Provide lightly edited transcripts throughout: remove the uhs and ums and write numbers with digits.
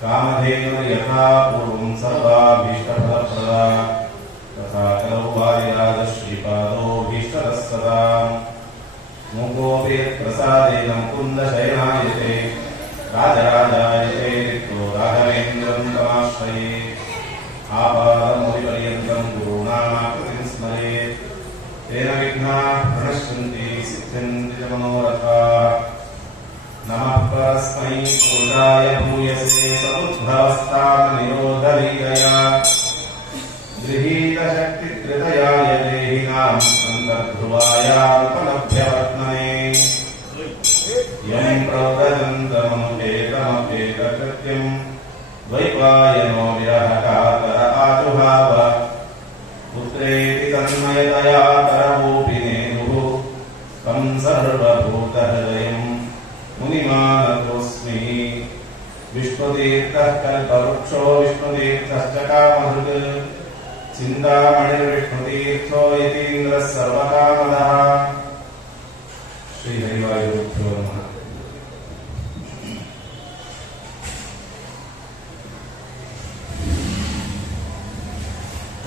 ಕಾಮಧೇನು ಯಥಾ ಪೂರ್ವಂ ಸರ್ವಾಭೀಷ್ಟಫಲಪ್ರದಾ ತಥಾ ಕಲೌ ವಾರಿರಾಜ ಶ್ರೀಪಾದೋ ಭೀಷ್ಟರಃ ಸದಾ ಮೂಕೋಪಿ ಪ್ರಸಾದೇನ ಮುಕುಂದ ಶಯನಾಯತೆ ರಾಜರಾಜಾಯತೆ ರಿಕ್ತೋ ರಾಘವೇಂದ್ರಂ ತಮಾಶ್ರಯೇ ಆಪಾದಮೌಲಿಪರ್ಯಂತಂ ಗುರುಣಾಕೃತಿಂ ಸ್ಮರೇತ್ ತೇನ ವಿಘ್ನಾಃ ಪ್ರಣಶ್ಯಂತಿ ಸಿದ್ಧ್ಯಂತಿ ಚ ಮನೋರಥಾಃ ನಮಃ ಪರಸ್ಮೈ ಪುರುಷಾಯ ಭೂಯಸೇ ಸಬುದ್ಭವಸ್ಥಾನ ನಿರೋಧಲೀಲಯಾ ಗೃಹೀತಶಕ್ತಿಧೃತಯಾಯ ದೇಹಿನಾಂ ಅಂತರ್ಧ್ರುವಾಯಾಲ್ಪಲಭ್ಯವತ್ಮನೇ ಯಂ ಪ್ರವ್ರಜन्तಮನುಪೇತಮಪೇತಕೃತ್ಯಂ ದ್ವೈಪಾಯನೋ ವಿರಹಕಾತರ ಆಜುಹಾವ ಪುತ್ರೇತಿ ತನ್ಮಯತಯಾ ತರವೋಪಿನೇನುಃ तं सर्वभूतहृदयं मुनिमानतोऽस्मि विष्णुतीर्थः कल्पवृक्षो विष्णुतीर्थश्च कामधुक् चिन्तामणिर्विष्णुतीर्थो यतीन्द्रः सर्वकामदः श्रीहरिवायुभ्यो नमः।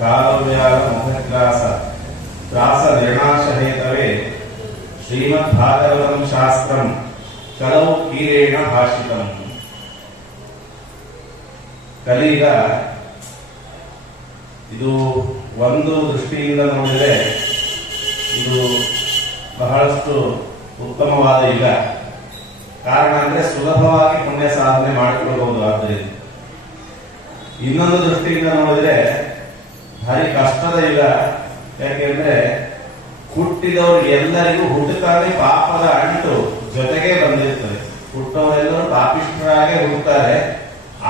कालव्यालमुखग्रास त्रासनिर्णाशहेतवे श्रीमद्भागवतं शास्त्रं कलौ कीरेण भाषितम्। ಕಲಿಗ ಇದು ಒಂದು ದೃಷ್ಟಿಯಿಂದ ನೋಡಿದರೆ ಇದು ಬಹಳಷ್ಟು ಉತ್ತಮವಾದ ಯುಗ. ಕಾರಣ ಅಂದ್ರೆ ಸುಲಭವಾಗಿ ಪುಣ್ಯ ಸಾಧನೆ ಮಾಡಿಕೊಳ್ಳಬಹುದು. ಆದ್ದರಿಂದ ಇನ್ನೊಂದು ದೃಷ್ಟಿಯಿಂದ ನೋಡಿದ್ರೆ ಭಾರಿ ಕಷ್ಟದ ಯುಗ. ಯಾಕೆಂದ್ರೆ ಹುಟ್ಟಿದವರು ಎಲ್ಲರಿಗೂ ಹುಟ್ಟುತ್ತಾನೆ ಪಾಪದ ಅಂಟು ಜೊತೆಗೆ ಬಂದಿರ್ತದೆ. ಹುಟ್ಟೋರೆಲ್ಲರೂ ಪಾಪಿಷ್ಠರಾಗೆ ಹುಟ್ಟುತ್ತಾರೆ,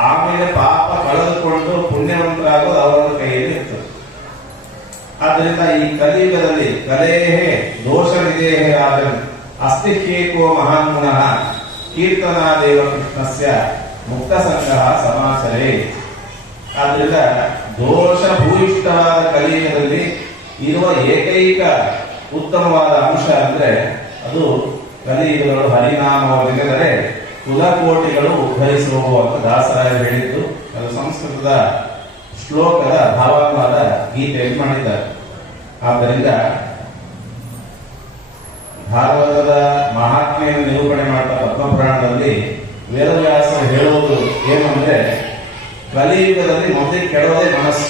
ಆಮೇಲೆ ಪಾಪ ಕಳೆದುಕೊಂಡು ಪುಣ್ಯವಂತರಾಗೋದು ಅವರ ಕೈಯಲ್ಲಿ ಇರ್ತದೆ. ಆದ್ದರಿಂದ ಈ ಕಲಿಯುಗದಲ್ಲಿ ಕಲೇಹೇ ದೋಷ ವಿದೇಹೇ ಆದನ್ ಅಸ್ತಿಹ್ಯೇಕೋ ಮಹಾನ್ ಗುಣಃ ಕೀರ್ತನಾದೇವ ಕೃಷ್ಣಸ್ಯ ಮುಕ್ತ ಸಂಘಃ ಸಮಾಚರೇ. ಆದ್ದರಿಂದ ದೋಷ ಭೂಯಿಷ್ಠವಾದ ಕಲಿಯುಗದಲ್ಲಿ ಇರುವ ಏಕೈಕ ಉತ್ತಮವಾದ ಅಂಶ ಅಂದ್ರೆ ಅದು ಕಲಿಯುಗಗಳು ಹರಿನಾಮವನ್ನೆಂದರೆ ಕುಲಕೋಟಿಗಳು ಉದ್ಧರಿಸುವ ಅಂತ ದಾಸರಾಯ ಹೇಳಿದ್ದು. ಅದು ಸಂಸ್ಕೃತದ ಶ್ಲೋಕದ ಭಾವಾನುವಾದ ಗೀತೆಯಲ್ಲಿ ಮಾಡಿದ್ದಾರೆ. ಆದ್ದರಿಂದ ಭಾಗವತದ ಮಹಾತ್ಮೆಯನ್ನು ನಿರೂಪಣೆ ಮಾಡುವ ಪದ್ಮಪುರಾಣದಲ್ಲಿ ವೇದವ್ಯಾಸರು ಹೇಳುವುದು ಏನು ಅಂದ್ರೆ, ಕಲಿಯುಗದಲ್ಲಿ ಮೊದಲಿಗೆ ಕೆಡೋದೇ ಮನಸ್ಸು.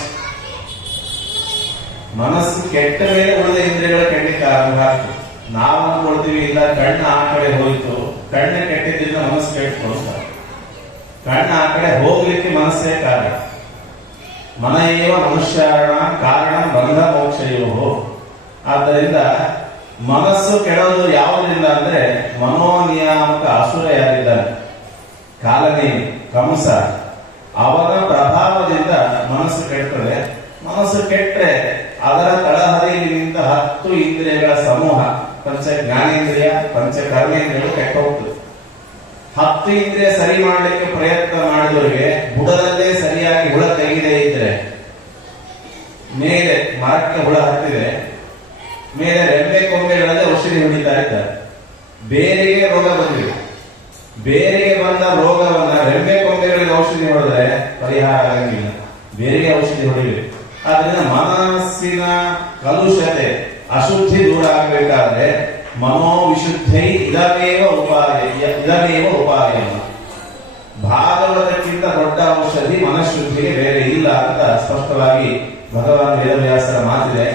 ಮನಸ್ಸು ಕೆಟ್ಟ ಮೇಲೆ ಉಳಿದ ಇಂದ್ರಿಯಗಳ ಕೆಟ್ಟಕ್ಕೆ ಆರಂಭ ಆಗ್ತದೆ. ನಾವು ಅಂದ್ಕೊಳ್ತೀವಿ ಇಲ್ಲ ಕಣ್ಣು ಆ ಕಡೆ ಹೋಯಿತು, ಕಣ್ಣು ಕೆಟ್ಟಿದ್ರಿಂದ ಮನಸ್ಸು ಕೆಟ್ಟುಕೊಳ್ತಾರೆ. ಕಣ್ಣು ಆ ಕಡೆ ಹೋಗ್ಲಿಕ್ಕೆ ಮನಸ್ಸೇ ಕಾರಣ. ಮನಯೇವ ಮನುಷ್ಯಾರಣ ಕಾರಣ ಬಂಧ ಮೋಕ್ಷಯೋ. ಆದ್ದರಿಂದ ಮನಸ್ಸು ಕೆಡೋದು ಯಾವುದರಿಂದ ಅಂದ್ರೆ ಮನೋನಿಯಾಮಕ ಅಸುರ ಯಾರಿದ್ದಾನೆ ಕಾಲನೇಮಿ ಕಂಸ, ಅವನ ಪ್ರಭಾವದಿಂದ ಮನಸ್ಸು ಕೆಡ್ತದೆ. ಮನಸ್ಸು ಕೆಟ್ಟರೆ ಅದರ ತಳಹದಿಯಲ್ಲಿ ನಿಂತ 10 ಇಂದ್ರಿಯಗಳ ಸಮೂಹ, ಪಂಚ ಜ್ಞಾನೇಂದ್ರಿಯ ಪಂಚ ಕರ್ಮೇಂದ್ರಿಯಗಳು ಕೆಟ್ಟ ಹೋಗ್ತದೆ. 10 ಇಂದ್ರಿಯ ಸರಿ ಮಾಡಲಿಕ್ಕೆ ಪ್ರಯತ್ನ ಮಾಡಿದವರಿಗೆ ಬುಡದಲ್ಲೇ ಸರಿಯಾಗಿ ಹುಳ ತೆಗೆದೇ ಇದ್ರೆ, ಮೇಲೆ ಮರಕ್ಕೆ ಹುಳ ಹತ್ತಿದೆ, ಮೇಲೆ ರೆಂಬೆ ಕೊಂಬೆಗಳಲ್ಲಿ ಔಷಧಿ ಹೊಡಿತಾ ಇದ್ದಾರೆ, ಬೇರೆಗೆ ರೋಗ ಬಂದಿದೆ. ಬೇರೆಗೆ ಬಂದ ರೋಗವನ್ನ ರೆಂಬೆ ಕೊಂಬೆಗಳಿಗೆ ಔಷಧಿ ಹೊಡೆದ್ರೆ ಪರಿಹಾರ ಆಗಂಗಿಲ್ಲ, ಬೇರೆಗೆ ಔಷಧಿ ಹೊಡಿಬೇಕು. ಆದ್ರಿಂದ ಮನಸ್ಸಿನ ಕಲುಷತೆ ಅಶುದ್ಧಿ ದೂರ ಆಗಬೇಕಾದ್ರೆ ಮನೋವಿಶುದ್ಧಿ ಇದಮೇವ ಉಪಾಯ. ಭಾಗವತಕ್ಕಿಂತ ದೊಡ್ಡ ಔಷಧಿ ಮನಃಶುದ್ಧಿಗೆ ಬೇರೆ ಇಲ್ಲ ಅಂತ ಸ್ಪಷ್ಟವಾಗಿ ಭಗವಾನ್ ವೇದವ್ಯಾಸರ ಮಾತಿದೆ.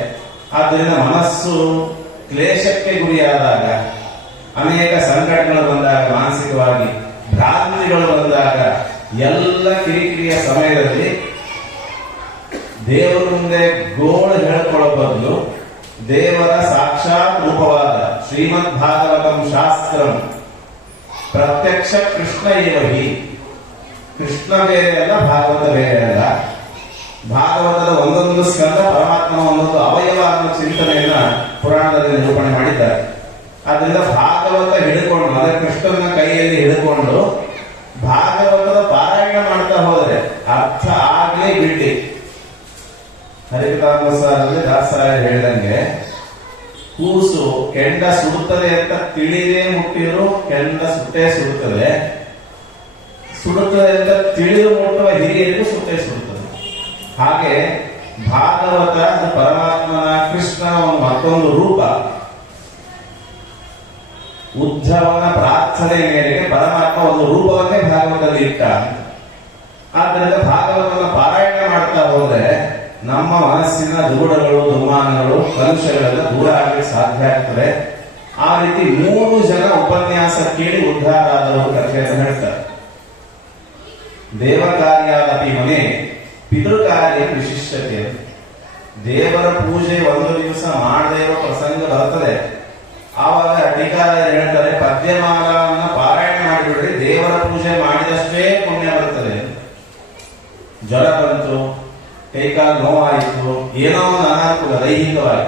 ಆದ್ದರಿಂದ ಮನಸ್ಸು ಕ್ಲೇಶಕ್ಕೆ ಗುರಿಯಾದಾಗ, ಅನೇಕ ಸಂಕಟಗಳು ಬಂದಾಗ, ಮಾನಸಿಕವಾಗಿ ಭ್ರಾಂತಿಗಳು ಬಂದಾಗ, ಎಲ್ಲ ಕಿರಿಕಿರಿಯ ಸಮಯದಲ್ಲಿ ದೇವರ ಮುಂದೆ ಗೋಳು ಹೇಳ್ಕೊಳ್ಳೋ ಬದಲು ದೇವರ ಸಾಕ್ಷಾತ್ ರೂಪವಾದ ಶ್ರೀಮದ್ ಭಾಗವತಂ ಶಾಸ್ತ್ರಂ ಪ್ರತ್ಯಕ್ಷ ಕೃಷ್ಣ ಏವಹಿ. ಕೃಷ್ಣ ಬೇರೆ ಅಲ್ಲ, ಭಾಗವತ ಬೇರೆ ಅಲ್ಲ. ಭಾಗವತದ ಒಂದೊಂದು ಸ್ಕಂದ ಪರಮಾತ್ಮನ ಒಂದೊಂದು ಅವಯವ ಅನ್ನೋ ಚಿಂತನೆಯನ್ನ ಪುರಾಣದಲ್ಲಿ ನಿರೂಪಣೆ ಮಾಡಿದ್ದಾರೆ. ಆದ್ರಿಂದ ಭಾಗವತ ಹಿಡ್ಕೊಂಡು, ಅದೇ ಕೃಷ್ಣನ ಕೈಯಲ್ಲಿ ಹಿಡ್ಕೊಂಡು ಭಾಗವತದ ಪಾರಾಯಣ ಮಾಡ್ತಾ ಹೋದ್ರೆ ಅರ್ಥ ಆಗ್ಲೇ ಬಿಡ್ಲಿ. ಹರಿಕಥಾಮೃತದಲ್ಲಿ ದಾಸರಾಯ ಹೇಳಿದಂಗೆ, ಕೂಸು ಕೆಂಡ ಸುಡುತ್ತದೆ ಅಂತ ತಿಳಿದೇ ಮುಟ್ಟಿದ್ರು ಕೆಂಡ ಸುಟ್ಟೇ ಸುಡುತ್ತದೆ. ಸುಡುತ್ತದೆ ಅಂತ ತಿಳಿದು ಮುಟ್ಟುವ ಹಿರಿಯರಿಗೂ ಸುಟ್ಟೇ ಸುಡುತ್ತದೆ. ಹಾಗೆ ಭಾಗವತ ಅದು ಪರಮಾತ್ಮನ ಕೃಷ್ಣನ ಒಂದು ಮತ್ತೊಂದು ರೂಪ. ಉದ್ಧವನ ಪ್ರಾರ್ಥನೆ ಮೇರೆಗೆ ಪರಮಾತ್ಮ ಒಂದು ರೂಪವನ್ನೇ ಭಾಗವತದಲ್ಲಿ ಇಟ್ಟ. ಆದ್ದರಿಂದ ಭಾಗವತನ ಪಾರಾಯಣ ಮಾಡ್ತಾ ಹೋದ್ರೆ ನಮ್ಮ ಮನಸ್ಸಿನ ದುಗುಡಗಳು, ದುಮ್ಮಾನಗಳು, ಕಲುಷಗಳೆಲ್ಲ ದೂರ ಆಗಲಿಕ್ಕೆ ಸಾಧ್ಯ ಆಗ್ತದೆ. ಆ ರೀತಿ 3 ಜನ ಉಪನ್ಯಾಸ ಕೇಳಿ ಉದ್ಧಾರ ಆದವರು ಕಥೆಯನ್ನು ಹೇಳ್ತಾರೆ. ದೇವಕಾರ್ಯಾದಪಿ ಮನೆ ಪಿತೃಕಾರ್ಯ ವಿಶಿಷ್ಟತೆ. ದೇವರ ಪೂಜೆ ಒಂದು ದಿವಸ ಮಾಡದೇ ಇರೋ ಪ್ರಸಂಗ ಬರ್ತದೆ. ಆವಾಗ ಟೀಕಾರಾಯರು ಹೇಳ್ತಾರೆ, ಪದ್ಯಮಾಲವನ್ನ ಪಾರಾಯಣ ಮಾಡಿಬಿಡ್ರಿ, ದೇವರ ಪೂಜೆ ಮಾಡಿದಷ್ಟೇ ಪುಣ್ಯ ಬರ್ತದೆ. ಜ್ವರ ಬಂತು, ಕೈಕಾಲು ನೋವಾಯಿತು, ಏನೋ ಒಂದು ಅನಾನುಕೂಲ ದೈಹಿಕವಾಗಿ,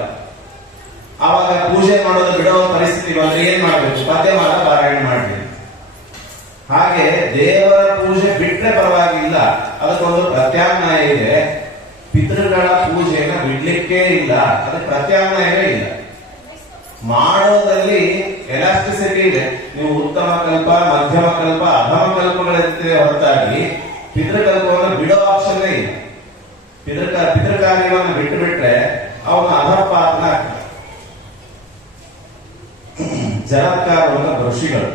ಆವಾಗ ಪೂಜೆ ಮಾಡೋದು ಬಿಡೋ ಪರಿಸ್ಥಿತಿ ಬಂದ್ರೆ ಏನ್ ಮಾಡಬೇಕು? ಪದ್ಯಮಾಲ ಪಾರಾಯಣ ಮಾಡಲಿ. ಹಾಗೆ ದೇವರ ಪೂಜೆ ಬಿಟ್ರೆ ಪರವಾಗಿಲ್ಲ, ಅದಕ್ಕೊಂದು ಪ್ರತ್ಯಾಮ್ನಾಯ ಇದೆ. ಪಿತೃಗಳ ಪೂಜೆಯನ್ನ ಬಿಡ್ಲಿಕ್ಕೇ ಇಲ್ಲ, ಅದಕ್ಕೆ ಪ್ರತ್ಯಾಮ್ನಾಯವೇ ಇಲ್ಲ. ಮಾಡೋದಲ್ಲಿ ಎಲಾಸ್ಟಿಸಿಟಿ ಇದೆ. ನೀವು ಉತ್ತಮ ಕಲ್ಪ, ಮಧ್ಯಮ ಕಲ್ಪ, ಅಧಮ ಕಲ್ಪಗಳಿರ್ತದೆ ಹೊರತಾಗಿ ಪಿತೃಕಲ್ಪವನ್ನು ಬಿಡೋ ಆಪ್ಷನ್ನೇ ಇಲ್ಲ. ಪಿತೃಕಾರ್ಯವನ್ನು ಬಿಟ್ಟು ಬಿಟ್ರೆ ಅವನು ಅಧಪಾತನ ಆಗ್ತದೆ. ಜರತ್ಕಾರವಂತ ಋಷಿಗಳು,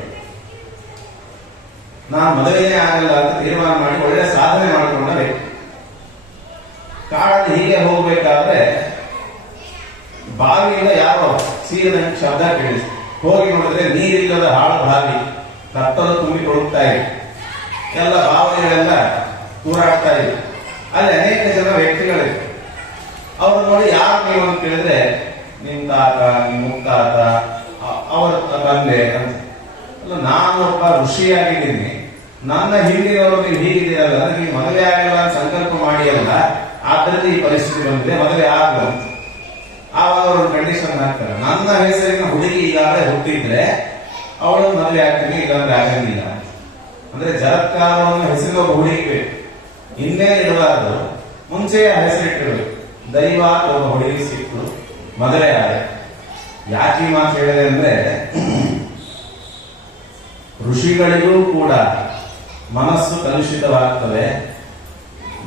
ನಾನು ಮದುವೆನೇ ಆಗಲ್ಲ ಅಂತ ತೀರ್ಮಾನ ಮಾಡಿ ಒಳ್ಳೆ ಸಾಧನೆ ಮಾಡಿಕೊಂಡ ವ್ಯಕ್ತಿ. ಕಾಡಲ್ಲಿ ಹೀಗೆ ಹೋಗ್ಬೇಕಾದ್ರೆ ಬಾವಿಯಿಂದ ಯಾರೋ ಸೀದ ಶಬ್ದ ಕೇಳಿಸಿ ಹೋಗಿ ನೋಡಿದ್ರೆ ನೀರಿಲ್ಲದ ಹಾಳು ಬಾವಿ, ಕತ್ತಲು ತುಂಬಿಕೊಳ್ಳುತ್ತಾ ಇದೆ. ಎಲ್ಲ ಬಾವಿಗಳೆಲ್ಲ ತೂರಾಡ್ತಾ ಇದೆ. ಅಲ್ಲಿ ಅನೇಕ ಜನ ವ್ಯಕ್ತಿಗಳಿವೆ. ಅವ್ರು ನೋಡಿ ಯಾರು ನೀವು ಅಂತ ಕೇಳಿದ್ರೆ, ನಿಮ್ ತಾತ, ನಿಮ್ ಮುತ್ತಾತ, ಅವರ ತಂದೆ ಅಂತ. ಅಲ್ಲ, ನಾನು ಒಬ್ಬ ಋಷಿಯಾಗಿದ್ದೀನಿ, ನನ್ನ ಹಿಂದಿನವರು ನೀವು ಹೀಗಿದ್ದೀರಲ್ಲ, ನೀವು ಮದುವೆ ಆಗಲ್ಲ ಅಂತ ಸಂಕಲ್ಪ ಮಾಡಿ ಅಲ್ಲ, ಆದ್ರಿಂದ ಈ ಪರಿಸ್ಥಿತಿ ಬಂದಿದೆ, ಮದುವೆ ಆಗಲ್ಲ ಅಂತ. ಆವಾಗ ಅವರು ಕಂಡೀಷನ್ ಹಾಕ್ತಾರೆ, ನನ್ನ ಹೆಸರಿನ ಹುಡುಗಿ ಈಗಾಗಲೇ ಹುಟ್ಟಿದ್ರೆ ಅವಳು ಮದುವೆ ಆಗ್ತೀನಿ, ಇಲ್ಲಾಂದ್ರೆ ಆಗಂಗಿಲ್ಲ. ಅಂದ್ರೆ ಜರತ್ಕಾರವನ್ನು ಹೆಸರಿನ ಒಬ್ಬ ಹುಡುಗಿ ಬೇಕು, ಇನ್ನೇ ಇಡಬಾರದು, ಮುಂಚೆಯೇ ಹೆಸರಿಟ್ಟಿರ್ಬೇಕು. ದೈವ ಒಬ್ಬ ಹುಡುಗಿ ಸಿಕ್ಕು, ಮದುವೆ ಆಗ. ಯಾಕೆ ಈ ಮಾತು ಹೇಳಿದೆ ಅಂದ್ರೆ, ಋಷಿಗಳಿಗೂ ಕೂಡ ಮನಸ್ಸು ಕಲುಷಿತವಾಗ್ತದೆ,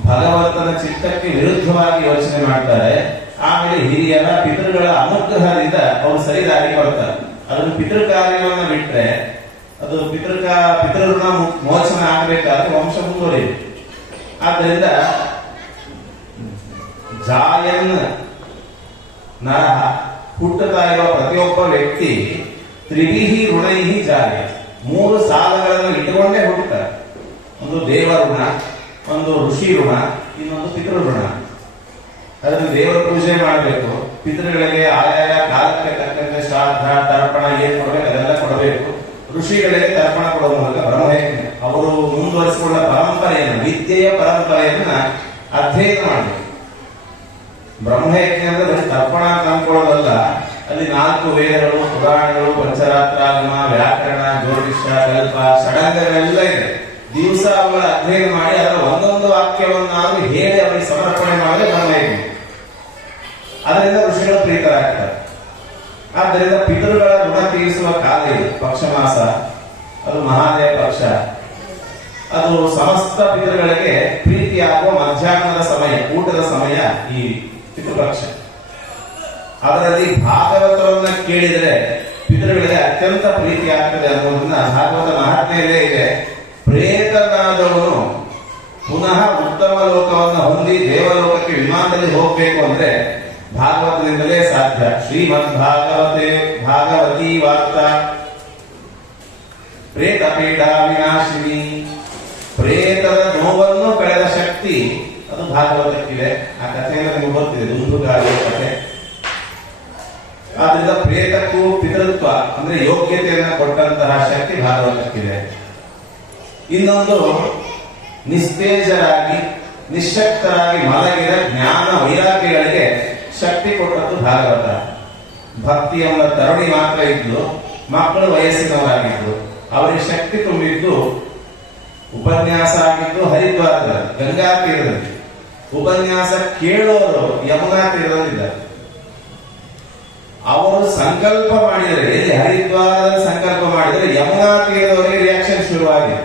ಭಗವಂತನ ಚಿತ್ತಕ್ಕೆ ವಿರುದ್ಧವಾಗಿ ಯೋಚನೆ ಮಾಡ್ತಾರೆ. ಆಮೇಲೆ ಹಿರಿಯರ ಪಿತೃಗಳ ಅನುಗ್ರಹದಿಂದ ಅವರು ಸರಿದಾರಿ ಬರ್ತಾರೆ. ಅದನ್ನು ಪಿತೃಕಾರ್ಯವನ್ನು ಬಿಟ್ರೆ ಅದು ಪಿತೃಋಣ ಮೋಚನ ಆಗಬೇಕಾದ್ರೆ ವಂಶ ಮುಂದುವರಿಯುತ್ತೆ. ಆದ್ದರಿಂದ ಜಾಯನ್ ನರ, ಹುಟ್ಟುತ್ತಾ ಇರುವ ಪ್ರತಿಯೊಬ್ಬ ವ್ಯಕ್ತಿ ತ್ರಿವಿಹಿ ಋಣೈಹಿ ಜಾಯ, 3 ಸಾಲಗಳನ್ನು ಇಟ್ಟುಕೊಂಡೇ ಹುಟ್ಟುತ್ತಾರೆ. ಒಂದು ದೇವ ಋಣ, ಒಂದು ಋಷಿ ಋಣ, ಇನ್ನೊಂದು ಪಿತೃಋಣ. ಅದನ್ನು ದೇವರ ಪೂಜೆ ಮಾಡಬೇಕು. ಪಿತೃಗಳಿಗೆ ಆಯಾಯ ಕಾಲಕ್ಕೆ ತಕ್ಕಂತೆ ಶ್ರಾದ್ದ, ತರ್ಪಣ ಏನ್ ಕೊಡಬೇಕು ಅದೆಲ್ಲ ಕೊಡಬೇಕು. ಋಷಿಗಳಿಗೆ ತರ್ಪಣ ಕೊಡುವ ಮೂಲಕ ಬ್ರಹ್ಮಯಜ್ಞ ಅವರು ಮುಂದುವರಿಸಿಕೊಂಡ ಪರಂಪರೆಯನ್ನು, ವಿದ್ಯೆಯ ಪರಂಪರೆಯನ್ನ ಅಧ್ಯಯನ ಮಾಡಬೇಕು. ಬ್ರಹ್ಮಯಜ್ಞ ಅಂದ್ರೆ ತರ್ಪಣ ತಂದ್ಕೊಳ್ಳೋದಲ್ಲ, ಅಲ್ಲಿ 4 ವೇದಗಳು, ಪುರಾಣಗಳು, ಪಂಚರಾತ್ರಾಗಮ, ವ್ಯಾಕರಣ, ಜ್ಯೋತಿಷ್ಯ, ಕಲ್ಪ, ಷಡಂಗಗಳೆಲ್ಲ ಇದೆ. ದಿವಸ ಅವುಗಳ ಅಧ್ಯಯನ ಮಾಡಿ ಅದರ ಒಂದೊಂದು ವಾಕ್ಯವನ್ನಾದರೂ ಹೇಳಿ ಅವರಿಗೆ ಸಮರ್ಪಣೆ ಮಾಡಿದ್ರೆ ಬ್ರಹ್ಮಯಜ್ಞ. ಅದರಿಂದ ಋಷಿಗಳು ಪ್ರೀತರಾಗ್ತಾರೆ. ಆದ್ದರಿಂದ ಪಿತೃಗಳ ಋಣ ತೀರಿಸುವ ಕಾಲ ಇದು ಪಕ್ಷ ಮಾಸ, ಅದು ಮಹಾದೇವ ಪಕ್ಷ. ಅದು ಸಮಸ್ತ ಪಿತೃಗಳಿಗೆ ಪ್ರೀತಿಯಾಗುವ ಮಧ್ಯಾಹ್ನದ ಸಮಯ, ಊಟದ ಸಮಯ ಈ ಪಿತೃಪಕ್ಷ. ಅದರಲ್ಲಿ ಭಾಗವತವನ್ನ ಕೇಳಿದರೆ ಪಿತೃಗಳಿಗೆ ಅತ್ಯಂತ ಪ್ರೀತಿ ಆಗ್ತದೆ ಅನ್ನೋದನ್ನ ಭಾಗವತ ಮಹಾತ್ಮೆಯಲ್ಲೇ ಇದೆ. ಪ್ರೇತನಾದವನು ಪುನಃ ಉತ್ತಮ ಲೋಕವನ್ನು ಹೊಂದಿ ದೇವಲೋಕಕ್ಕೆ ವಿಮಾನದಲ್ಲಿ ಹೋಗಬೇಕು ಅಂದ್ರೆ ಭಾಗವತದಿಂದಲೇ ಸಾಧ್ಯ. ಶ್ರೀಮದ್ ಭಾಗವತಿ ವಾರ್ತಾ ಪ್ರೇತ ಪೀಡ ವಿನಾಶಿನಿ. ಪ್ರೇತದ ನೋವನ್ನು ಕಳೆದ ಶಕ್ತಿ ಅದು ಭಾಗವತಕ್ಕಿದೆ. ಆ ಕಥೆಯನ್ನು ನಿಮಗೆ ಗೊತ್ತಿದೆ, ದುಂದುಗಾರಿಯ ಕಥೆ. ಆದ್ರಿಂದ ಪ್ರೇತಕ್ಕೂ ಪಿತೃತ್ವ ಅಂದ್ರೆ ಯೋಗ್ಯತೆಯನ್ನು ಕೊಟ್ಟಂತಹ ಶಕ್ತಿ ಭಾಗವತಕ್ಕಿದೆ. ಇನ್ನೊಂದು, ನಿಸ್ತೇಜರಾಗಿ ನಿಶಕ್ತರಾಗಿ ಮಲಗಿದ ಜ್ಞಾನ ವೈರಾಗ್ಯಗಳಿಗೆ ಶಕ್ತಿ ಕೊಟ್ಟದ್ದು ಭಾಗವತ. ಭಕ್ತಿ ಎಂಬ ತರುಣಿ ಮಾತ್ರ ಇದ್ದು, ಮಕ್ಕಳು ವಯಸ್ಸಿನವರಾಗಿದ್ದು, ಅವರಿಗೆ ಶಕ್ತಿ ತುಂಬಿದ್ದು ಉಪನ್ಯಾಸ ಆಗಿದ್ದು ಹರಿದ್ವಾರದಲ್ಲಿ, ಗಂಗಾ ತೀರದಲ್ಲಿ. ಉಪನ್ಯಾಸ ಕೇಳೋರು ಯಮುನಾ ತೀರದಲ್ಲಿದ್ದಾರೆ. ಅವರು ಸಂಕಲ್ಪ ಮಾಡಿದರೆ, ಎಲ್ಲಿ ಹರಿದ್ವಾರದಲ್ಲಿ ಸಂಕಲ್ಪ ಮಾಡಿದರೆ ಯಮುನಾ ತೀರದವರಿಗೆ ರಿಯಾಕ್ಷನ್ ಶುರುವಾಗಿದೆ.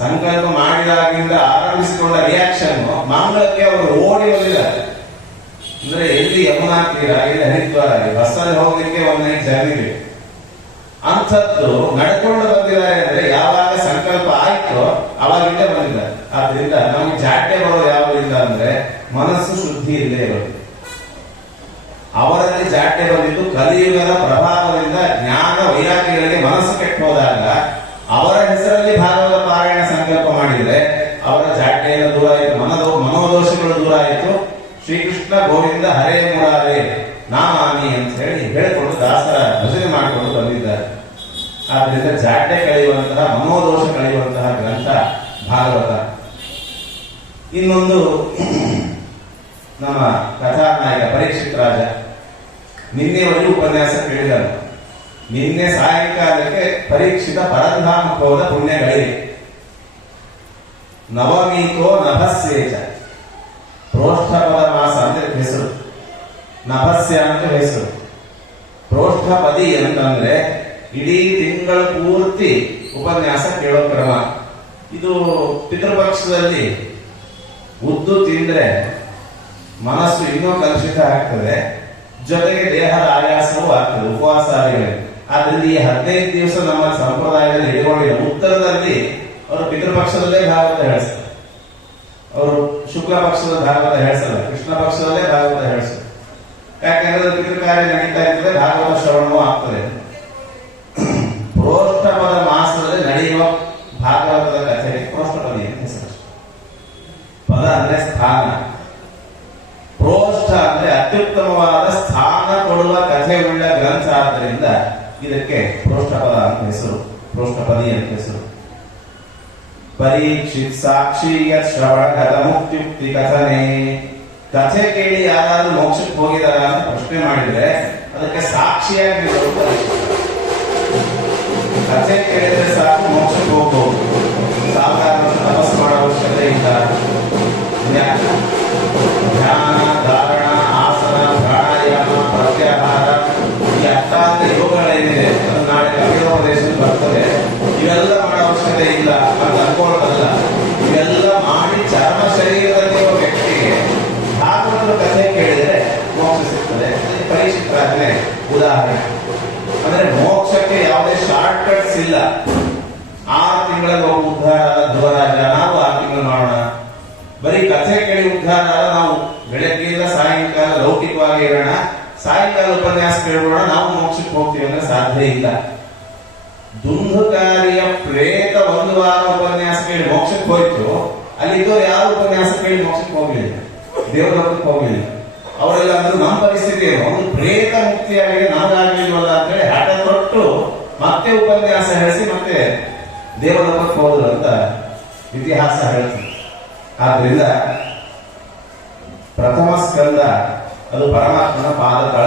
ಸಂಕಲ್ಪ ಮಾಡಿದಾಗಿಂದ ಆರಂಭಿಸಿಕೊಂಡ ರಿಯಾಕ್ಷನ್ ಮಂಗಳಕ್ಕೆ ಅವರು ಓಡಿ ಬಂದಿದ್ದಾರೆ. ಅಂದ್ರೆ ಎಲ್ಲಿ ಯಮುನಾ ತೀರ, ಎಲ್ಲಿ ಹರಿದ್ವಾರ, ಬಸ್ಸಲ್ಲಿ ಹೋಗ್ಲಿಕ್ಕೆ 1 ನೈಟ್ ಜರ್ನಿ ಬೇಕು. ಅಂಥದ್ದು ನಡ್ಕೊಂಡು ಬಂದಿದ್ದಾರೆ ಅಂದ್ರೆ ಯಾವಾಗ ಸಂಕಲ್ಪ ಆಯ್ತೋ ಅವಾಗಿಂದ ಬಂದಿದ್ದಾರೆ. ಆದ್ರಿಂದ ನಮ್ಗೆ ಜಾಟ್ಯ ಬರೋದು ಯಾವಾಗಿಂದ ಅಂದ್ರೆ ಮನಸ್ಸು ಶುದ್ಧಿ ಇಲ್ಲದೆ ಇರೋದು. ಅವರಲ್ಲಿ ಜಾಟ್ಯ ಬಂದಿದ್ದು ಕಲಿಯುಗದ ಪ್ರಭಾವದಿಂದ ಜ್ಞಾನ ವೈರಾಗ್ಯಗಳಿಗೆ ಮನಸ್ಸು ಕೆಟ್ಟು ಹೋದಾಗ ಅವರ ಹೆಸರಲ್ಲಿ ಭಾಗವತ ಪಾರಾಯಣ ಸಂಕಲ್ಪ ಮಾಡಿದ್ರೆ ಅವರ ಜಾಟ್ಯ ದೂರ ಆಯಿತು, ಮನೋದೋಷಗಳು ದೂರ ಆಯಿತು. ಶ್ರೀಕೃಷ್ಣ ಗೋವಿಂದ ಹರೇ ಮುರಾರೇ ನಾಮಾಮಿ ಅಂತ ಹೇಳಿ ಹೇಳಿಕೊಂಡು ದಾಸರ ಭಜನೆ ಮಾಡಿಕೊಂಡು ಬಂದಿದ್ದಾರೆ. ಆದ್ರಿಂದ ಜಾಡ್ಯ ಕಳೆಯುವಂತಹ, ಮನೋದೋಷ ಕಳೆಯುವಂತಹ ಗ್ರಂಥ ಭಾಗವತ. ಇನ್ನೊಂದು ನಮ್ಮ ಕಥಾನಾಯಕ ಪರೀಕ್ಷಿತ್ ರಾಜ ನಿನ್ನೆವರೆಗೂ ಉಪನ್ಯಾಸ ಕೇಳಿದರು. ನಿನ್ನೆ ಸಾಯಂಕಾಲಕ್ಕೆ ಪರೀಕ್ಷಿತ ಪರಧಾಮಕ್ಕೆ ಹೋದ ಪುಣ್ಯಗಳಿಗೆ ನವಮೀಕೋ ನಭಸ್ಯೇಚ, ಪ್ರೋಷ್ಠಪದ ಮಾಸ ಅಂದ್ರೆ ಹೆಸರು, ನಭಸ್ಯ ಅಂತ ಹೆಸರು. ಪ್ರೋಷ್ಠಪದಿ ಅಂತಂದ್ರೆ ಇಡೀ ತಿಂಗಳು ಪೂರ್ತಿ ಉಪನ್ಯಾಸ ಕೇಳೋ ಕ್ರಮ. ಇದು ಪಿತೃಪಕ್ಷದಲ್ಲಿ ಉದ್ದು ತಿಂದ್ರೆ ಮನಸ್ಸು ಇನ್ನೂ ಕಲುಷಿತ ಆಗ್ತದೆ, ಜೊತೆಗೆ ದೇಹದ ಆಯಾಸವೂ ಆಗ್ತದೆ ಉಪವಾಸಾದಿಗಳಿಗೆ. ಆದ್ರಿಂದ ಈ 15 ದಿವಸ ನಮ್ಮ ಸಂಪ್ರದಾಯದಲ್ಲಿ ಇಟ್ಕೊಂಡಿಲ್ಲ. ಉತ್ತರದಲ್ಲಿ ಅವರು ಪಿತೃಪಕ್ಷದಲ್ಲೇ ಭಾಗವತ ಹೇಳಿಸ್ತಾರೆ, ಅವರು ಶುಕ್ಲ ಪಕ್ಷದ ಭಾಗವತ ಹೇಳಿಸಲ್ಲ, ಕೃಷ್ಣ ಪಕ್ಷದಲ್ಲೇ ಭಾಗವತ ಹೇಳಿಸ್ತಾರೆ. ಯಾಕಂದ್ರೆ ಪಿತೃ ಕಾರ್ಯ ನಡೀತಾ ಇರ್ತದೆ, ಭಾಗವತ ಶ್ರವಣವೂ ಆಗ್ತದೆ. ಪ್ರೋಷ್ಠಪದ ಮಾಸದಲ್ಲಿ ನಡೆಯುವ ಭಾಗವತದ ಕಥೆಗೆ ಪ್ರೋಷ್ಠಪದಿ ಅಂತ ಹೆಸರು. ಪದ ಅಂದ್ರೆ ಸ್ಥಾನ, ಪ್ರೋಷ್ಠ ಅಂದ್ರೆ ಅತ್ಯುತ್ತಮವಾದ ಸ್ಥಾನ ಕೊಡುವ ಕಥೆಯುಳ್ಳ ಗ್ರಂಥ. ಆದ್ದರಿಂದ ಇದಕ್ಕೆ ಪ್ರೋಷ್ಠಪದ ಅಂತ ಹೆಸರು, ಪ್ರೋಷ್ಠಪದಿ ಅಂತ ಹೆಸರು. ಪರೀಕ್ಷಿತ್ ಸಾಕ್ಷಿಯ ಶ್ರವಣ ಮುಕ್ತಿಯುಕ್ತಿ ಕಥನೆ. ಕಥೆ ಕೇಳಿ ಯಾರಾದ್ರೂ ಮೋಕ್ಷಕ್ಕೆ ಹೋಗಿದಾರ ಅಂತ ಪ್ರಶ್ನೆ ಮಾಡಿದ್ರೆ ಅದಕ್ಕೆ ಸಾಕ್ಷಿಯಾಗಿ ನಿಲ್ಲೋದು ಪರೀಕ್ಷಿತ. ಕಥೆ ಕೇಳಿದ್ರೆ ಸಾಕು ಮೋಕ್ಷಕ್ಕೆ ಹೋಗ್ಬೋದು, ಸಾವಿರಾರು ವರ್ಷ ತಪಸ್ಸು ಮಾಡೋ ಅವಶ್ಯಕತೆ ಇಲ್ಲ. ಧ್ಯಾನ, ಧಾರಣ, ಆಸನ, ಪ್ರಾಣಾಯಾಮ, ಪ್ರತ್ಯಾಹಾರ, ಈ ಅಷ್ಟಾಂಗ ಯೋಗಗಳೇನಿದೆ ಅದು ನಾಳೆ ಕಪಿಲೋಪದೇಶದಲ್ಲಿ ಬರ್ತದೆ. ಇವೆಲ್ಲ ಮಾಡೋ ಅವಶ್ಯಕತೆ ಇಲ್ಲ ಅಂತ ಅನ್ಕೊಳ್ಳೋದಲ್ಲ. ಇವೆಲ್ಲ ಮಾಡಿ ಚರ್ಮ ಶರೀರದಲ್ಲಿರುವ ವ್ಯಕ್ತಿಗೆ ಭಾಗವತದ ಕಥೆ ಕೇಳಿದ್ರೆ ಮೋಕ್ಷ ಸಿಗ್ತದೆ. ಪರೀಕ್ಷಿತ್ ರಾಜನೇ ಉದಾಹರಣೆ. ಅಂದ್ರೆ ಮೋಕ್ಷಕ್ಕೆ ಯಾವುದೇ ಶಾರ್ಟ್ ಕಟ್ಸ್ ಇಲ್ಲ. 6 ತಿಂಗಳಲ್ಲಿ ಒಬ್ಬ ಉದ್ಧಾರ ಆದ ಧ್ರುವರಾಜ, ನಾವು 6 ತಿಂಗಳು ಮಾಡೋಣ. ಬರೀ ಕಥೆ ಕೇಳಿ ಉದ್ಧಾರ ಆದ ನಾವು ಬೆಳಗ್ಗೆಯಿಂದ ಸಾಯಂಕಾಲ ಲೌಕಿಕವಾಗಿ ಇರೋಣ, ಸಾಯಂಕಾಲ ಉಪನ್ಯಾಸ ಕೇಳೋಣ, ನಾವು ಮೋಕ್ಷಕ್ಕೆ ಹೋಗ್ತೀವಿ ಅಂದ್ರೆ ಸಾಧ್ಯ ಇಲ್ಲ. ದುಂದುಕಾರಿಯ ಪ್ರೇತ 1 ವಾರ ಉಪನ್ಯಾಸ ಕೇಳಿ ಮೋಕ್ಷಕ್ಕೆ ಹೋಯ್ತು, ಅಲ್ಲಿದ್ದವ್ರು ಯಾರು ಉಪನ್ಯಾಸ ಕೇಳಿ ಮೋಕ್ಷಕ್ಕೆ ಹೋಗ್ಲಿಲ್ಲ, ದೇವಲೋಕಕ್ಕೆ ಹೋಗ್ಲಿಲ್ಲ. ಅವರೆಲ್ಲ ಅಂದ್ರೆ ನಮ್ಮ ಪರಿಸ್ಥಿತಿ ಏನು, ಒಂದು ಪ್ರೇತ ಮುಕ್ತಿಯಾಗಿದೆ ನಮಗಾಗ್ಲಿಲ್ವಲ್ಲ ಅಂತೇಳಿ ಹಠ ತೊಟ್ಟು ಮತ್ತೆ ಉಪನ್ಯಾಸ ಹೇಳಿಸಿ ಮತ್ತೆ ದೇವಲೋಕಕ್ಕೆ ಹೋದ್ರು ಅಂತ ಇತಿಹಾಸ ಹೇಳ್ತೀವಿ. ಆದ್ರಿಂದ ಪ್ರಥಮ ಸ್ಕಂದ ಅದು ಪರಮಾತ್ಮನ ಪಾದತಳ.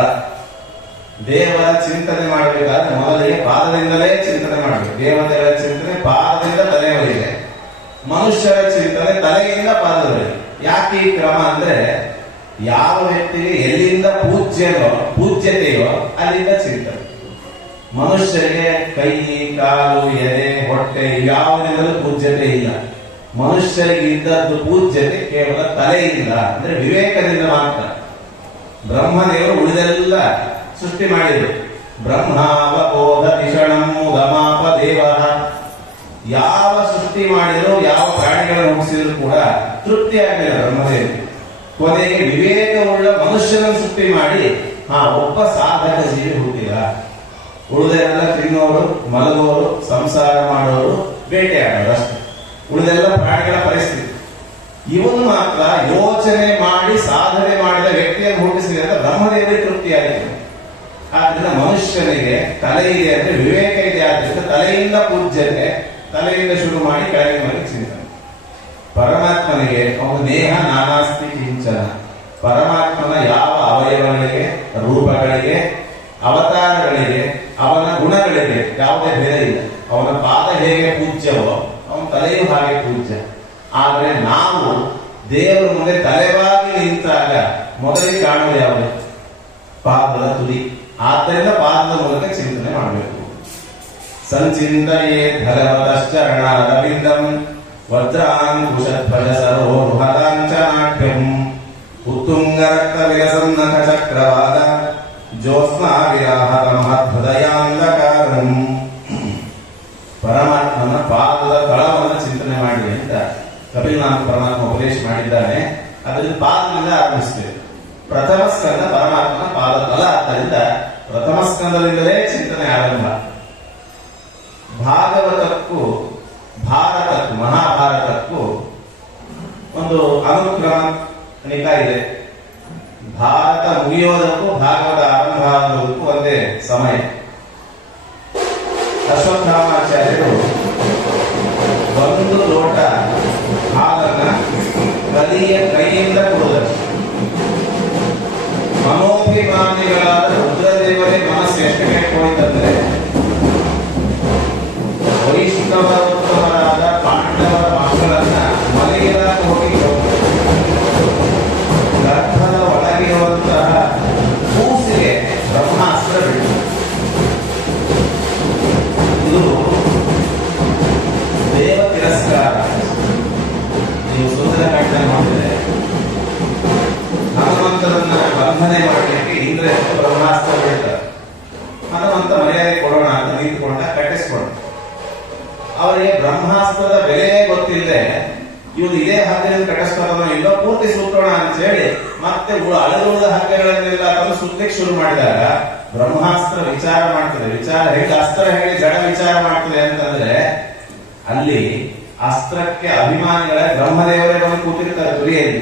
ದೇವರ ಚಿಂತನೆ ಮಾಡಬೇಕಾದ್ರೆ ಮೊದಲಿಗೆ ಪಾದದಿಂದಲೇ ಚಿಂತನೆ ಮಾಡಬೇಕು. ದೇವತೆಗಳ ಚಿಂತನೆ ಪಾದದಿಂದ ತಲೆಯವರೆಗೆ, ಮನುಷ್ಯರ ಚಿಂತನೆ ತಲೆಯಿಂದ ಪಾದದವರೆಗೆ. ಯಾಕೆ ಈ ಕ್ರಮ ಅಂದ್ರೆ ಯಾವ ವ್ಯಕ್ತಿಗೆ ಎಲ್ಲಿಂದ ಪೂಜ್ಯತೆಯೋ ಅಲ್ಲಿಂದ ಚಿಂತನೆ. ಮನುಷ್ಯರಿಗೆ ಕೈ, ಕಾಲು, ಎದೆ, ಹೊಟ್ಟೆ ಯಾವುದರಿಂದಲೂ ಪೂಜ್ಯತೆ ಇಲ್ಲ. ಮನುಷ್ಯರಿಗೆ ಇದ್ದದ್ದು ಪೂಜ್ಯತೆ ಕೇವಲ ತಲೆಯಿಂದ, ಅಂದ್ರೆ ವಿವೇಕದಿಂದ ಮಾತ್ರ. ಬ್ರಹ್ಮದೇವರು ಉಳಿದೆಲ್ಲ ಸೃಷ್ಟಿ ಮಾಡಿದರು. ಬ್ರಹ್ಮಾವಬೋಧ ತಿಷಣಂ ಗಮಾಪ ದೇವ. ಯಾವ ಸೃಷ್ಟಿ ಮಾಡಿದ್ರು, ಯಾವ ಪ್ರಾಣಿಗಳನ್ನು ಹುಟ್ಟಿಸಿದ್ರು ಕೂಡ ತೃಪ್ತಿ ಆಗಲಿಲ್ಲ ಬ್ರಹ್ಮದೇವರು. ಕೊನೆಗೆ ವಿವೇಕವುಳ್ಳ ಮನುಷ್ಯನನ್ನು ಸೃಷ್ಟಿ ಮಾಡಿ ಒಬ್ಬ ಸಾಧಕ ಜೀವಿ ಹುಟ್ಟಿದ. ಉಳಿದೆಲ್ಲ ತಿನ್ನೋರು, ಮಲಗೋರು, ಸಂಸಾರ ಮಾಡೋರು, ಬೇಟೆಯಾಡೋರು ಅಷ್ಟೇ. ಉಳಿದೆಲ್ಲ ಪ್ರಾಣಿಗಳ ಪರಿಸ್ಥಿತಿ. ಇವನು ಮಾತ್ರ ಯೋಚನೆ ಮಾಡಿ ಸಾಧನೆ ಮಾಡಿದ ವ್ಯಕ್ತಿಯನ್ನು ಹುಟ್ಟಿಸಿದೆ ಅಂತ ಬ್ರಹ್ಮದೇವರಿಗೆ ತೃಪ್ತಿಯಾಗಿದೆ. ಆದ್ರಿಂದ ಮನುಷ್ಯನಿಗೆ ತಲೆ ಇದೆ ಅಂದ್ರೆ ವಿವೇಕ ಇದೆ. ಆದ್ರಿಂದ ತಲೆಯಿಂದ ಪೂಜ್ಯತೆ, ತಲೆಯಿಂದ ಶುರು ಮಾಡಿ ಕೆಳಗಿನ ಮೇಲೆ ಚಿಂತನೆ. ಪರಮಾತ್ಮನಿಗೆ ಅವನ ದೇಹ ನಾನಾಸ್ತಿ ಕಿಂಚನ. ಪರಮಾತ್ಮನ ಯಾವ ಅವಯವಗಳಿಗೆ, ರೂಪಗಳಿಗೆ, ಅವತಾರಗಳಿಗೆ, ಅವನ ಗುಣಗಳಿಗೆ ಯಾವುದೇ ಭೇದ ಇಲ್ಲ. ಅವನ ಪಾದ ಹೇಗೆ ಪೂಜ್ಯವೋ ಅವನ ತಲೆಯೂ ಹಾಗೆ ಪೂಜ್ಯ. ಆದ್ರೆ ನಾವು ದೇವರ ಮುಂದೆ ತಲೆವಾಗಿ ನಿಂತಾಗ ಮೊದಲಿಗೆ ಕಾಣುವುದು ಯಾವುದು? ಪಾದದ ತುದಿ. ಆದ್ದರಿಂದ ಪಾದದ ಮೂಲಕ ಚಿಂತನೆ ಮಾಡಬೇಕು. ಸಂಚಿಂತೆಯೇ ಧರವತಶ್ಚರಣಾರವಿಂದಂ ವಜ್ರಾಂಕುಶಧ್ವಜ ಸರೋರುಹಲಾಂಚನಾಟ್ಯಂ ಉತ್ತುಂಗ ರಕ್ತ ವಿಲಸನ್ನಖ ಚಕ್ರವಾದ ಜ್ಯೋತ್ಸ್ನಾ ವಿರಾಹದ ಮಹದ್ಹೃದಯಾಂಧಕಾರಂ. ಪರಮಾತ್ಮನ ಪಾದದ ತಳವನ್ನು ಚಿಂತನೆ ಮಾಡಿ ಅಂತ ಕಪಿಲನಾಥ ಪರಮಾತ್ಮ ಉಪದೇಶ ಮಾಡಿದ್ದಾನೆ. ಅದರಿಂದ ಪಾದದಿಂದ ಆರಂಭಿಸ್ತೇವೆ. ಪ್ರಥಮ ಸ್ಕಂದ ಪರಮಾತ್ಮನ ಪಾದ ತಲ ಆದ್ದರಿಂದ ಪ್ರಥಮ ಸ್ಕಂದದಿಂದಲೇ ಚಿಂತನೆ ಆರಂಭ. ಭಾಗವತಕ್ಕೂ ಭಾರತಕ್ಕೂ ಮಹಾಭಾರತಕ್ಕೂ ಒಂದು ಅನುಕ್ರಮಣಿಕ ಇದೆ. ಭಾರತ ಮುಗಿಯೋದಕ್ಕೂ ಭಾಗವತ ಆರಂಭ ಆಗೋದಕ್ಕೂ ಒಂದೇ ಸಮಯ. ಅಶ್ವತ್ಥಾಮಾಚಾರ್ಯರು ಒಂದು ಲೋಟ ಹಾಲನ್ನ ಕಲಿಯ ಕೈಯಿಂದ ಕೊಡುವರು. ಮನೋಭಿಮಾನಿಗಳಾದ ರುದ್ರದೇವರೇ ಮನಸ್ಸು ಎಷ್ಟು ಕೆಟ್ಟೋಯ್ತಂದ್ರೆ ವೈಷ್ಣವೋತ್ತಮರಾದ ಪಾಂಡವರ ಮಕ್ಕಳನ್ನ ಮನೆಯದಾಗ ಹೋಗಿ ಗರ್ಭದ ಒಳಗಿರುವಂತಹ ಕೂಸಿಗೆ ಬ್ರಹ್ಮಾಸ್ತ್ರ ಬಿಟ್ಟು ಇದು ದೇವ ತಿರಸ್ಕಾರ. ನೀವು ಸುಂದರಕಾಂಡ ನೋಡಿದ್ರೆ ಹನುಮಂತರನ್ನ ಬಂಧನೆ ಮಾಡಲಿಕ್ಕೆ ಇಂದ್ರ ಬ್ರಹ್ಮಾಸ್ತ್ರ ಬಿಡ್ತಾರೆ. ಹನುಮಂತ ಮರ್ಯಾದೆ ಕೊಡೋಣ ಅಂತ ನಿಂತುಕೊಂಡ ಕಟ್ಟಿಸ್ಕೊಂಡ. ಅವರಿಗೆ ಬ್ರಹ್ಮಾಸ್ತ್ರದ ಬೆಲೆ ಗೊತ್ತಿಲ್ಲದೆ ಇವನು ಇದೇ ಹಗ್ಗದಿಂದ ಕಟ್ಟಿಸ್ತಾರೋ ಇಲ್ಲೋ ಪೂರ್ತಿ ಸುತ್ತೋಣ ಅಂತ ಹೇಳಿ ಮತ್ತೆ ಅಳೆದುಳಿದ ಹಗ್ಗಗಳನ್ನೆಲ್ಲ ತಂದು ಸುತ್ತಲಿಕ್ಕೆ ಶುರು ಮಾಡಿದಾಗ ಬ್ರಹ್ಮಾಸ್ತ್ರ ವಿಚಾರ ಮಾಡ್ತದೆ. ವಿಚಾರ ಹೇಗೆ ಅಸ್ತ್ರ ಹೇಳಿ ಜಡ ವಿಚಾರ ಮಾಡ್ತದೆ ಅಂತಂದ್ರೆ ಅಲ್ಲಿ ಅಸ್ತ್ರಕ್ಕೆ ಅಭಿಮಾನಿಗಳ ಬ್ರಹ್ಮದೇವರೇ ಬಂದು ಕೂತಿರ್ತಾರೆ ಗುರಿಯಲ್ಲಿ.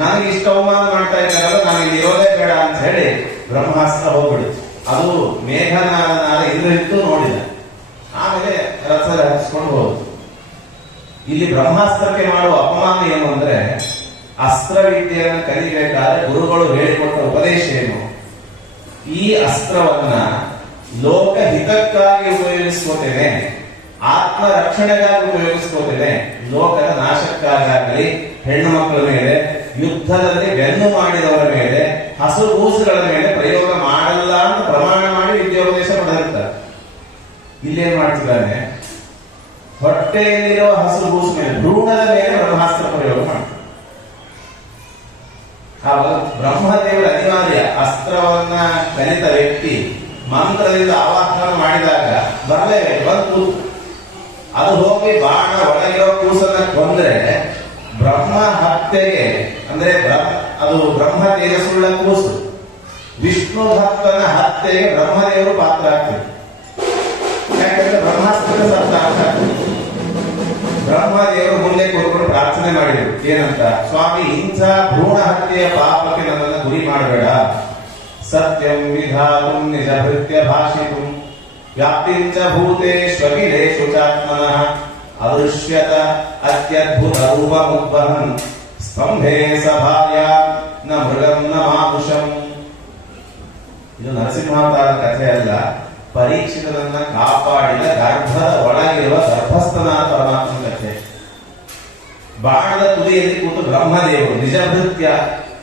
ನನಗೆ ಇಷ್ಟ ಅವಮಾನ ಮಾಡ್ತಾ ಇದ್ದಾರಲ್ಲ, ನಾನು ಇಲ್ಲಿ ಇರೋದೇ ಬೇಡ ಅಂತ ಹೇಳಿ ಬ್ರಹ್ಮಾಸ್ತ್ರ ಹೋಗ್ಬಿಡುತ್ತೆ. ಅದು ಮೇಘನಾದ ಇಂದ್ರಿತ್ತು ನೋಡಿದ. ಆಮೇಲೆ ರಥದ ಹಚ್ಚಿಕೊಂಡು ಹೋಗುದು. ಇಲ್ಲಿ ಬ್ರಹ್ಮಾಸ್ತ್ರಕ್ಕೆ ಮಾಡುವ ಅಪಮಾನ ಏನು ಅಂದ್ರೆ ಅಸ್ತ್ರವಿದ್ಯೆಯನ್ನು ಕಲಿಬೇಕಾದ್ರೆ ಗುರುಗಳು ಹೇಳಿಕೊಟ್ಟ ಉಪದೇಶ ಏನು? ಈ ಅಸ್ತ್ರವನ್ನ ಲೋಕ ಹಿತಕ್ಕಾಗಿ ಉಪಯೋಗಿಸ್ಕೋತೇನೆ, ಆತ್ಮ ರಕ್ಷಣೆಗಾಗಿ ಉಪಯೋಗಿಸ್ಕೋತೇನೆ, ಲೋಕದ ನಾಶಕ್ಕಾಗಲಿ, ಹೆಣ್ಣು ಮಕ್ಕಳ ಮೇಲೆ, ಯುದ್ಧದಲ್ಲಿ ಬೆನ್ನು ಮಾಡಿದವರ ಮೇಲೆ, ಹಸುಗೂಸುಗಳ ಮೇಲೆ ಪ್ರಯೋಗ ಮಾಡಲ್ಲ ಅಂತ ಪ್ರಮಾಣ ಮಾಡಿ ವಿದ್ಯೋಪದೇಶ ಮಾಡಿರ್ತಾರೆ. ಇಲ್ಲೇನ್ ಮಾಡ್ತಿದ್ದಾನೆ? ಹೊಟ್ಟೆಯಲ್ಲಿರೋ ಹಸುಗೂಸು ಮೇಲೆ, ಭ್ರೂಣದ ಮೇಲೆ ಬ್ರಹ್ಮಾಸ್ತ್ರ ಪ್ರಯೋಗ ಮಾಡ್ತಾರೆ. ಆವಾಗ ಬ್ರಹ್ಮದೇವರ ಅನಿವಾರ್ಯ. ಅಸ್ತ್ರವನ್ನ ಕಲಿತ ವ್ಯಕ್ತಿ ಮಂತ್ರದಿಂದ ಆವಾಹನ ಮಾಡಿದಾಗ ಬರಲೇಬೇಕು, ಬಂತು. ಅದು ಹೋಗಿ ಬಾಣ ಒಳಗಿರೋ ಕೂಸನ್ನ ಕೊಂದ್ರೆ ಬ್ರಹ್ಮ ಹತ್ಯೆಗೆ ಅಂದ್ರೆ ಅದು ಬ್ರಹ್ಮ ತೇಜಸ್ಸುಳ್ಳ ಕೂಸು. ವಿಷ್ಣು ಭಕ್ತನ ಹತ್ಯೆಗೆ ಬ್ರಹ್ಮದೇವರು ಪಾತ್ರ ಆಗ್ತದೆ. ಯಾಕಂದ್ರೆ ಬ್ರಹ್ಮಾಸ್ತ್ರದ ಸತ್ತ ಆಗ್ತದೆ. ಬ್ರಹ್ಮದೇವರು ಮುಂದೆ ಕೂತ್ಕೊಂಡು ಪ್ರಾರ್ಥನೆ ಮಾಡಿದರು. ಏನಂತ? ಸ್ವಾಮಿ, ಇಂಥ ಭ್ರೂಣ ಹತ್ಯೆಯ ಪಾಪಕ್ಕೆ ನನ್ನನ್ನು ಗುರಿ ಮಾಡಬೇಡ. ಸತ್ಯಂ ವಿಧಾತು ನಿಜ ಭೃತ್ಯ ಭಾಷಿತು ವ್ಯಾಪ್ತಿಂಚ ಭೂತೇಶ್ವಖಿಲೇಷು ಚಾತ್ಮನಃ ಅದೃಶ್ಯತ ಅತ್ಯದ್ಭುತ ರೂಪಮುದ್ವಹನ್ ಸ್ತಂಭೆ ಸಭಾಯ ನ ಮೃಗಂ ನ ಮಾನುಷಂ. ಇದು ನರಸಿಂಹಾವತಾರ ಕಥೆ ಅಲ್ಲ. ಪರೀಕ್ಷಿತನನ್ನ ಕಾಪಾಡಿದ ಗರ್ಭದ ಒಳಗಿರುವ ಗರ್ಭಸ್ಥನಾದ ಪರಮಾತ್ಮನ ಕಥೆ. ಬಾಣದ ತುದಿಯಲ್ಲಿ ಕೂತು ಬ್ರಹ್ಮದೇವರು ನಿಜ ಭೃತ್ಯ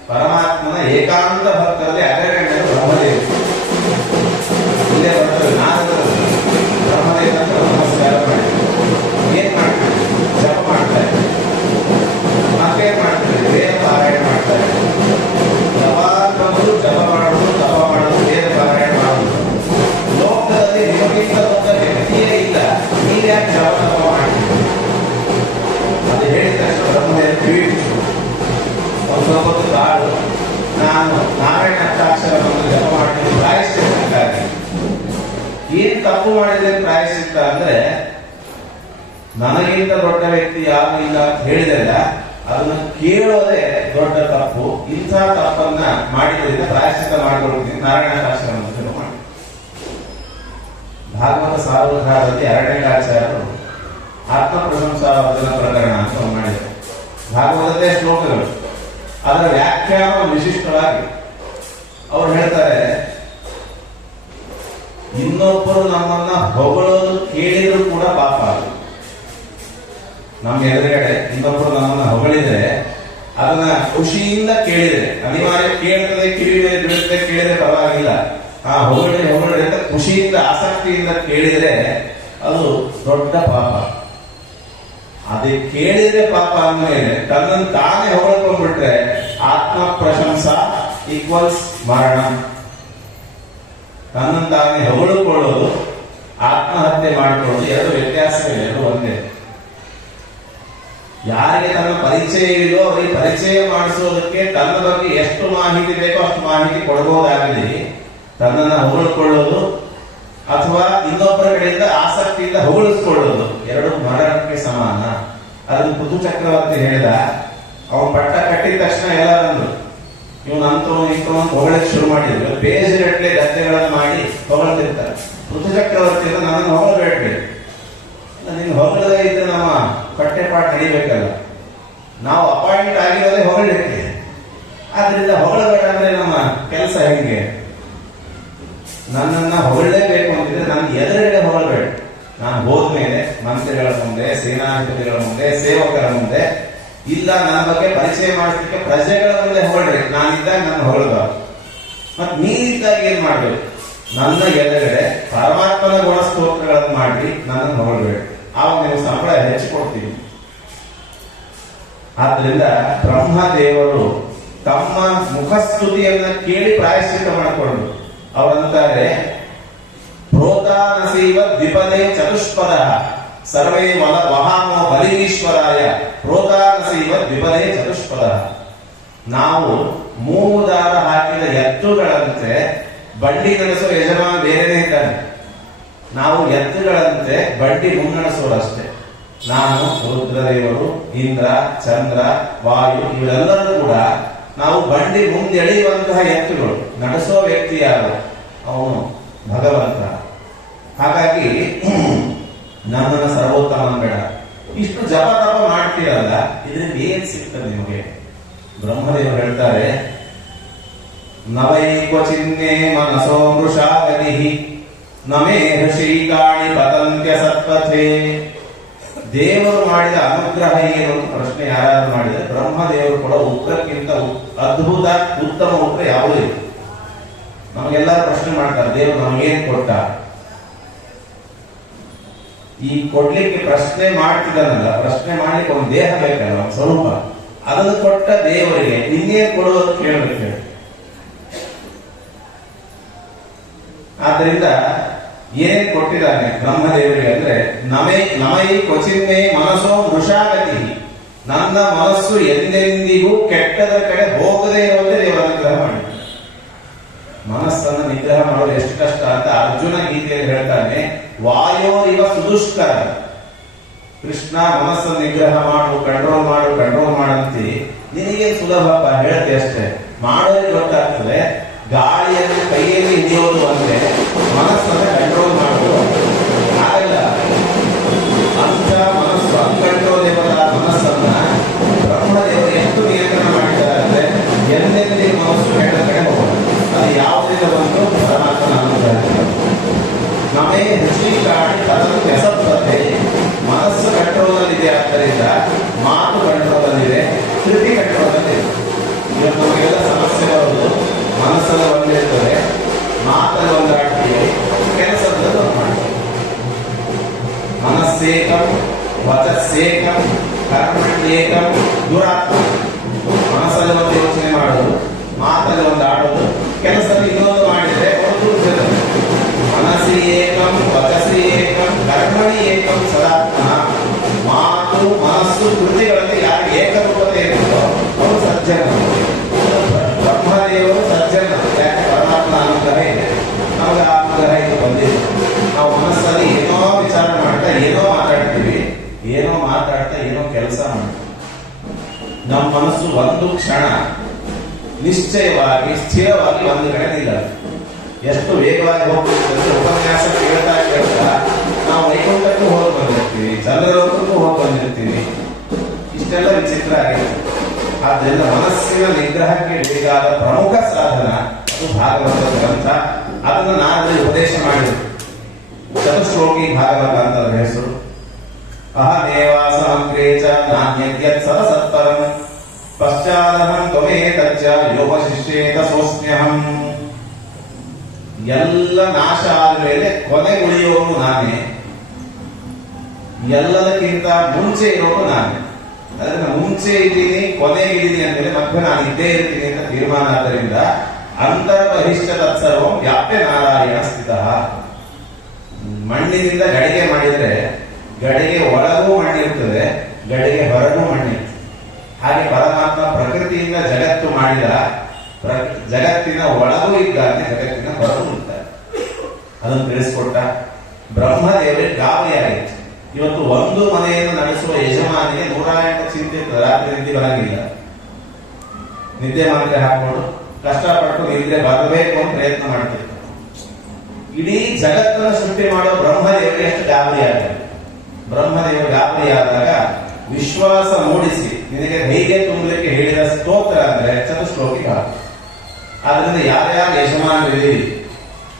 ಪರಮಾತ್ಮನ ಏಕಾಂತ ಭಕ್ತರಲ್ಲಿ ಅಗ್ರಗಣ್ಯರು ಬ್ರಹ್ಮದೇವರು. ಇಲ್ಲೇ ಬರ್ತಾರೆ ನಾರದರು ಬ್ರಹ್ಮದೇವರ ನಮಸ್ಕಾರ ಮಾಡಿ ಏನ್ ಮಾಡ್ತಾರೆ? ಜಪ ಮಾಡ್ತಾರೆ. ಮತ್ತೇನ್ ಮಾಡ್ತಾರೆ? ವೇದ ಪಾರಾಯಣ ಮಾಡ್ತಾರೆ. ಯಾವಾಗಲೂ ಜಪ ಮಾಡುವುದು, ತಪ ಮಾಡುವುದು, ವೇದ ಪಾರಾಯಣ ಮಾಡುವುದು. ಲೋಕದಲ್ಲಿ ನಿಮಗಿಂತ ದೊಡ್ಡ ವ್ಯಕ್ತಿಯೇ ಇಲ್ಲ. ನೀವ್ಯಾಕೆ ಜಪ ತಪ ಮಾಡ್ತೀವಿ? ಅದು ಹೇಳಿದ ತಕ್ಷಣ ಬ್ರಹ್ಮದೇವರು ಕಿವಿಟ್ಟು ಸ್ವಲ್ಪ ತಾಳು, ನಾನು ನಾರಾಯಣ ಅಷ್ಟಾಕ್ಷರವನ್ನು ಜಪ ಮಾಡ್ತೀನಿ ಪ್ರಾಯಶ್ಚಿತ್ತಕ್ಕಾಗಿ. ಏನ್ ತಪ್ಪು ಮಾಡಿದ್ರೆ ಪ್ರಾಯಶ್ಚಿತ್ತ ಅಂದ್ರೆ ನನಗಿಂತ ದೊಡ್ಡ ವ್ಯಕ್ತಿ ಯಾರು ಇಲ್ಲ ಅಂತ ಹೇಳಿದಲ್ಲ, ಅದನ್ನ ಕೇಳೋದೇ ದೊಡ್ಡ ತಪ್ಪು. ಇಂಥ ತಪ್ಪನ್ನ ಮಾಡಿದ್ರಿಂದ ಪ್ರಾಯಶ್ಚಿತ್ತ ಮಾಡಿಕೊಡ್ತೀನಿ, ನಾರಾಯಣ ಅಷ್ಟಾಕ್ಷರವನ್ನು ಜಪ ಮಾಡಿ. ಭಾಗವತ ಸಾರ್ವಧಾರದಲ್ಲಿ ಅರಣ್ಯಕಾಚಾರ್ಯರು ಆತ್ಮ ಪ್ರಶಂಸಾವರ್ಧನ ಪ್ರಕರಣ ಅಂತ ಮಾಡಿದರು. ಭಾಗವತದೇ ಶ್ಲೋಕಗಳು, ಅದರ ವ್ಯಾಖ್ಯಾನ ವಿಶಿಷ್ಟವಾಗಿ ಅವ್ರು ಹೇಳ್ತಾರೆ, ಇನ್ನೊಬ್ಬರು ನಮ್ಮನ್ನ ಹೊಗಳೋದು ಕೇಳಿದ್ರು ಕೂಡ ಪಾಪ. ನಮ್ಮ ಎದುರುಗಡೆ ಇನ್ನೊಬ್ಬರು ನಮ್ಮನ್ನ ಹೊಗಳಿದ್ರೆ ಅದನ್ನ ಖುಷಿಯಿಂದ ಕೇಳಿದ್ರೆ, ಅನಿವಾರ್ಯ ಕೇಳ್ತದೆ, ಕಿವಿ ಮೇಲೆ ಬೀಳುತ್ತೆ, ಕೇಳಿದ್ರೆ ಪರವಾಗಿಲ್ಲ. ಆ ಹೊಗಳಿ ಅಂತ ಖುಷಿಯಿಂದ ಆಸಕ್ತಿಯಿಂದ ಕೇಳಿದ್ರೆ ಅದು ದೊಡ್ಡ ಪಾಪ. ಅದೇ ಕೇಳಿದ್ರೆ ಪಾಪ ಅಂದ್ಮೇಲೆ ತನ್ನನ್ನು ತಾನೇ ಹೊಗಳ್ಕೊಂಡ್ಬಿಟ್ರೆ ಆತ್ಮ ಪ್ರಶಂಸಾ ಈಕ್ವಲ್ಸ್ ಮರಣ. ತನ್ನನ್ನು ತಾನೇ ಹೊಗಳಿಕೊಳ್ಳೋದು ಆತ್ಮಹತ್ಯೆ ಮಾಡಿಕೊಳ್ಳೋದು ಎರಡು ವ್ಯತ್ಯಾಸವಿಲ್ಲ, ಎರಡು ಒಂದೇ. ಯಾರಿಗೆ ತನ್ನ ಪರಿಚಯ ಇದೆಯೋ ಅವರಿಗೆ ಪರಿಚಯ ಮಾಡಿಸೋದಕ್ಕೆ ತನ್ನ ಬಗ್ಗೆ ಎಷ್ಟು ಮಾಹಿತಿ ಬೇಕೋ ಅಷ್ಟು ಮಾಹಿತಿ ಕೊಡಬಹುದಾಗಲಿ, ತನ್ನನ್ನು ಹೊಗಳಿಕೊಳ್ಳೋದು ಅಥವಾ ಇನ್ನೊಬ್ಬರ ಕಡೆಯಿಂದ ಆಸಕ್ತಿಯಿಂದ ಹೊಗಳಿಸ್ಕೊಳ್ಳೋದು ಎರಡು ಮರಣಕ್ಕೆ ಸಮಾನ. ಅದು ಪೃಥು ಚಕ್ರವರ್ತಿ ಹೇಳಿದ, ಅವನು ಪಟ್ಟ ಕಟ್ಟಿದ ತಕ್ಷಣ ಎಲ್ಲರನ್ನು ಇವನಂತವನು ಇಂಥವನು ಹೊಗಳಕ್ಕೆ ಶುರು ಮಾಡಿದ್ರು. ಪೇಜ್ ಗಟ್ಟಲೆ ಗದ್ದೆಗಳನ್ನು ಮಾಡಿ ಹೊಗಳ್ತಿರ್ತಾರೆ. ಪೃಥು ಚಕ್ರವರ್ತಿ ನನ್ನನ್ನು ಹೊಗಳಬೇಡ್ರಿ, ನಿನ್ನ ಹೊಗಳದೇ ಇದ್ರೆ ನಮ್ಮ ಪಠ್ಯ ಪಾಠ ನಡಿಬೇಕಲ್ಲ, ನಾವು ಅಪಾಯಿಂಟ್ ಆಗಿರೋದೇ ಹೊಗಳಿಕ್ಕೆ. ಆದ್ರಿಂದ ಹೊಗಳಬೇಡ ಅಂದ್ರೆ ನಮ್ಮ ಕೆಲಸ ಹೆಂಗೆ? ನನ್ನನ್ನ ಹೊಗಳಲೇಬೇಕು ಅಂತಿದ್ರೆ ನನ್ಗೆ ಎದುರುಗಡೆ ಹೊಗಳಬೇಡ. ನಾನು ಹೋದ್ಮೇಲೆ ಮಂತ್ರಿಗಳ ಮುಂದೆ, ಸೇನಾಧಿಪತಿಗಳ ಮುಂದೆ, ಸೇವಕರ ಮುಂದೆ, ಇಲ್ಲ ನನ್ನ ಬಗ್ಗೆ ಪರಿಚಯ ಮಾಡಿಸ್ಲಿಕ್ಕೆ ಪ್ರಜೆಗಳ ಮುಂದೆ ಹೊಗಳ್ರಿ. ನಾನಿದ್ದಾಗ ನನ್ನ ಹೊಗಳಬಾರ್ದು. ಮತ್ ನೀನಿದ್ದಾಗ ಏನ್ ಮಾಡ್ಬೇಕು? ನನ್ನ ಎದುರುಗಡೆ ಪರಮಾತ್ಮನ ಗುಣಸ್ತೋತ್ರಗಳನ್ನು ಮಾಡಿ ನನ್ನನ್ನು ಹೊಗಳಬೇಡ. ಆವಾಗ ನೀವು ಸಂಬಳ ಹೆಚ್ಚು ಕೊಡ್ತೀವಿ. ಆದ್ರಿಂದ ಬ್ರಹ್ಮದೇವರು ತಮ್ಮ ಮುಖಸ್ತುತಿಯನ್ನ ಕೇಳಿ ಪ್ರಾಯಶ್ಚಿತ್ತ ಮಾಡಿಕೊಂಡು ಅವರಂತಾರೆ, ಪ್ರೋತಾನಸೀವ ದ್ವಿಪದೇ ಚತುಷ್ಪದ ಸರ್ವೇ ವಹಾಮೋ ಬಲಿವೀಶ್ವರಾಯ ಪ್ರೋತಾನಸೀವ ದ್ವಿಪದೇ ಚತುಷ್ಪದ. ನಾವು 3 ದಾರ ಹಾಕಿದ ಎತ್ತುಗಳಂತೆ, ಬಂಡಿ ನಡೆಸೋ ಯಜಮಾನ ಬೇರೆನೇ ಇದ್ದಾನೆ, ನಾವು ಎತ್ತುಗಳಂತೆ ಬಂಡಿ ಮುನ್ನಡೆಸೋರಷ್ಟೇ. ನಾನು, ರುದ್ರದೇವರು, ಇಂದ್ರ, ಚಂದ್ರ, ವಾಯು ಇವರೆಲ್ಲರೂ ಕೂಡ ನಾವು ಬಂಡಿ ಮುಂದೆ ಎಳೆಯುವಂತಹ ಎತ್ತುಗಳು. ನಡೆಸೋ ವ್ಯಕ್ತಿ ಯಾರು? ಅವನು ಭಗವಂತ. ಹಾಗಾಗಿ ನನ್ನನ್ನು ಸರ್ವೋತ್ತಮ ಬೇಡ. ಇಷ್ಟು ಜಪ ತಪ ಮಾಡ್ತೀರಲ್ಲ, ಇದರಿಂದ ಏನ್ ಸಿಗ್ತದೆ ನಿಮಗೆ? ಬ್ರಹ್ಮದೇವರು ಹೇಳ್ತಾರೆ, ನವೈಕ ಚಿಹ್ನೆ ಮನಸೋ ಮೃಷಾಗತಿ ನಮೇ ಶ್ರೀಕಾಣಿ ಪತಂತ್ಯ ಸತ್ಪಥೆ. ದೇವರು ಮಾಡಿದ ಅನುಗ್ರಹ ಏನು ಅಂತ ಪ್ರಶ್ನೆ ಯಾರಾದ್ರೂ ಮಾಡಿದರೆ ಬ್ರಹ್ಮದೇವರು ಕೂಡ ಉತ್ತರಕ್ಕಿಂತ ಅದ್ಭುತ ಉತ್ತಮ ಉತ್ತರ ಯಾವುದೇ. ನಮಗೆಲ್ಲರೂ ಪ್ರಶ್ನೆ ಮಾಡ್ತಾರೆ, ದೇವರು ನಮಗೇನ್ ಕೊಟ್ಟ? ಈ ಕೊಡ್ಲಿಕ್ಕೆ ಪ್ರಶ್ನೆ ಮಾಡ್ತಿದ್ದಾನಲ್ಲ, ಪ್ರಶ್ನೆ ಮಾಡ್ಲಿಕ್ಕೆ ಒಂದು ದೇಹ ಬೇಕಲ್ಲ, ಒಂದು ಸ್ವರೂಪ. ಅದನ್ನು ಕೊಟ್ಟ ದೇವರಿಗೆ ಇನ್ನೇನ್ ಕೊಡುವುದು ಕೇಳಬೇಕು. ಆದ್ರಿಂದ ಏನೇನ್ ಕೊಟ್ಟಿದ್ದಾನೆ ಬ್ರಹ್ಮದೇವರಿಗೆ ಅಂದ್ರೆ, ನಮೈ ಕ್ವಚಿನ್ಮೇ ಮನಸ್ಸೋ ವೃಷಾಗತಿ, ನನ್ನ ಮನಸ್ಸು ಎಂದೆಂದಿಗೂ ಕೆಟ್ಟದ ಕಡೆ ಹೋಗದೇ ಇರುವಂತೆ ದೇವರ ಅನುಗ್ರಹ ಮಾಡಿ. ಮನಸ್ಸನ್ನು ನಿಗ್ರಹ ಮಾಡೋದು ಎಷ್ಟು ಕಷ್ಟ ಅಂತ ಅರ್ಜುನ ಗೀತೆಯಲ್ಲಿ ಹೇಳ್ತಾನೆ, ವಾಯೋ ಇವ ಸುದುಷ್ಕರ. ಕೃಷ್ಣ ಮನಸ್ಸನ್ನು ನಿಗ್ರಹ ಮಾಡು, ಕಂಟ್ರೋಲ್ ಮಾಡಂತಿ ನಿನಗೆ ಸುಲಭ ಹೇಳ್ತೆ ಅಷ್ಟೇ, ಮಾಡೋರಿಗೆ ಗೊತ್ತಾಗ್ತದೆ. ಗಾಳಿಯನ್ನು ಕೈಯಲ್ಲಿ ಹಿಡಿಯೋದು ಅಂದ್ರೆ ಮನಸ್ಸನ್ನು ಕಂಟ್ರೋಲ್ ಮಾಡೋದು ಆಗಲ್ಲ. ಅಂತ ಮನಸ್ಸು ಅನ್ಕಂಟ್ರೋಲೇಬಲ್ ಮನಸ್ಸನ್ನ ಬ್ರಹ್ಮದೇವರು ಎಷ್ಟು ನಿಯಂತ್ರಣ ಮಾಡಿದ್ದಾರೆ ಅಂದ್ರೆ, ಎಂದೆಂದಿಗೆ ಮನಸ್ಸು ಕೆಟ್ಟ ಕಡೆ ಹೋಗೋದು. ಅದು ಯಾವುದರಿಂದ ಬಂದು ಪರಮಾತ್ಮನ ಅನುಗ್ರಹ. ನಮೇ ಋಷಿ ಕಾಣಿ ಪದಕ್ಕೆ ಅಸತ್ವತೆ. ಮನಸ್ಸು ಕಂಟ್ರೋಲ್ ಇದೆ, ಆದ್ದರಿಂದ ಮಾತು ಕಂಟ್ರೋಲ್ ಇದೆ, ಕೃತಿ ಕಂಟ್ರೋಲ್ ಇದೆ. ಇವತ್ತು ನಮಗೆಲ್ಲ ಸಮಸ್ಯೆ ಬರೋದು ಮನಸ್ಸಲ್ಲಿ ಒಂದೇ ಇರ್ತದೆ, ಮಾತಲ್ಲಿ ಒಂದಾಡ್ತೀವಿ, ಕೆಲಸದಲ್ಲಿ ಒಂದು ಮಾಡ್ತೀವಿ. ಮನಸ್ಸೇಕಂ ವಚಸ್ಸೇಕಂ ಕರ್ಮಣ್ಯೇಕಂ ದುರಾತ್ಮ. ಮನಸ್ಸಲ್ಲಿ ಒಂದು ಯೋಚನೆ ಮಾಡೋದು, ಮಾತಲ್ಲಿ ಒಂದು ಆಡೋದು, ಕೆಲಸದಲ್ಲಿ ಇನ್ನೊಂದು ಮಾಡಿದ್ರೆ ಒಂದು ಮನಸ್ಸಿ ಏಕಂ ವಚಸಿ ಏಕಂ ಕರ್ಮಣಿ ಏಕಂ ಸದಾತ್ಮ. ಮಾತು ಮನಸ್ಸು ಕೃತಿಗಳಲ್ಲಿ ಯಾರು ಏಕರೂಪತೆ ಇರುತ್ತೋ ಅವರು ಸಜ್ಜನ. ಬ್ರಹ್ಮದೇವರು ಸಜ್ಜನ. ಯಾಕೆ? ಪರಮಾತ್ಮ ಅನುಗ್ರಹ ಇದೆ, ನಮಗೆ ಅನುಗ್ರಹ ಇದು ಬಂದಿದೆ. ನಾವು ಮನಸ್ಸಲ್ಲಿ ಏನೋ ವಿಚಾರ ಮಾಡ್ತಾ ಏನೋ ಮಾತಾಡ್ತೀವಿ, ಏನೋ ಕೆಲಸ ಮಾಡ್ತೀವಿ. ನಮ್ಮ ಮನಸ್ಸು ಒಂದು ಕ್ಷಣ ನಿಶ್ಚಯವಾಗಿ ಸ್ಥಿರವಾಗಿ ಒಂದು ಕಡೆ ನಿಲ್ಲಲ್ಲ. ಎಷ್ಟು ವೇಗವಾಗಿ ಹೋಗ್ತಿರ್ತದೆ. ಉಪನ್ಯಾಸ ಕೇಳ್ತಾ ನಾವು ವೈಕುಂಠಕ್ಕೂ ಹೋಗಿ ಬಂದಿರ್ತೀವಿ, ಚಂದ್ರಲೋಕಕ್ಕೂ ಹೋಗಿ ಬಂದಿರ್ತೀವಿ. ಇಷ್ಟೆಲ್ಲ ವಿಚಿತ್ರ ಆಗಿದೆ. ಆದ್ದರಿಂದ ಮನಸ್ಸಿನ ನಿಗ್ರಹಕ್ಕೆ ಬೇಕಾದ ಪ್ರಮುಖ ಸಾಧನ ಅದು ಭಾಗವತ ಗ್ರಂಥ. ಅದನ್ನು ನಾನು ಉಪದೇಶ ಮಾಡಿದೆ. ಚತುಶ್ಲೋಕಿ ಭಾಗವತ ಅಂತ ಅದರ ಹೆಸರು. ಅಹಮೇವಾಸಮಗ್ರೇಚ ನಾಣ್ಯದ್ಯತ್ ಸರಸತ್ಪರಂ ಪಶ್ಚಾದಹಂ ತ್ವಮೇತಚ್ಚ ಯೋಪಶಿಷ್ಯೇತ ಸೋಸ್ಮ್ಯಹಂ. ಎಲ್ಲ ನಾಶ ಆದ ಮೇಲೆ ಕೊನೆ ಉಳಿಯೋನು ನಾನೇ. ಎಲ್ಲದಕ್ಕಿಂತ ಮುಂಚೆ ಇರೋದು ನಾನು. ಅದನ್ನ ಮುಂಚೆ ಇದ್ದೀನಿ ಕೊನೆಗಿದ್ದೀನಿ ಅಂತೇಳಿ ಮತ್ತೆ ನಾನು ಇದ್ದೇ ಇರ್ತೀನಿ ಅಂತ ತೀರ್ಮಾನ. ಆದ್ದರಿಂದ ಅಂತರ್ಬಹಿಷ್ಠ ತತ್ಸರ್ವಂ ವ್ಯಾಪ್ಯ ನಾರಾಯಣ ಸ್ಥಿತ. ಮಣ್ಣಿನಿಂದ ಗಡಿಗೆ ಮಾಡಿದ್ರೆ ಗಡಿಗೆ ಒಳಗೂ ಮಣ್ಣಿರ್ತದೆ, ಗಡಿಗೆ ಹೊರಗೂ ಮಣ್ಣಿರ್ತದೆ. ಹಾಗೆ ಪರಮಾತ್ಮ ಪ್ರಕೃತಿಯಿಂದ ಜಗತ್ತು ಮಾಡಿದ, ಜಗತ್ತಿನ ಒಳಗೂ ಇದ್ದಾನೆ, ಜಗತ್ತಿನ ಹೊರಗೂ ಇದ್ದಾನೆ. ಅದನ್ನು ತಿಳಿಸ್ಕೊಟ್ಟ. ಬ್ರಹ್ಮದೇವರಿಗೆ ಗಾಬರಿಯಾಗಿತ್ತು. ಇವತ್ತು ಒಂದು ಮನೆಯನ್ನು ನಡೆಸುವ ಯಜಮಾನಿಗೆ 108 ಚಿಂತೆ ಇರ್ತದೆ. ರಾತ್ರಿ ನಿದ್ದೆ ಬರಂಗಿಲ್ಲ, ನಿದ್ದೆ ಮಾತ್ರೆ ಹಾಕೊಂಡು ಕಷ್ಟಪಟ್ಟು ನಿದ್ರೆ ಬರಬೇಕು ಅಂತ ಪ್ರಯತ್ನ ಮಾಡ್ತಿರ್ತಾರೆ. ಇಡೀ ಜಗತ್ತನ್ನು ಸೃಷ್ಟಿ ಮಾಡೋ ಬ್ರಹ್ಮದೇವರಿಗೆ ಎಷ್ಟು ಗಾಬರಿ ಆಗ್ತದೆ. ಬ್ರಹ್ಮದೇವರು ಗಾಬರಿ ಆದಾಗ ವಿಶ್ವಾಸ ಮೂಡಿಸಿ ನಿನಗೆ ಧೈರ್ಯ ತುಂಬಲಿಕ್ಕೆ ಹೇಳಿದ ಸ್ತೋತ್ರ ಅಂದ್ರೆ ಚತುಶ್ಲೋಕಿ ಭಾಗ. ಆದ್ರಿಂದ ಯಾರ್ಯಾರು ಯಜಮಾನರಿದ್ದೀರಿ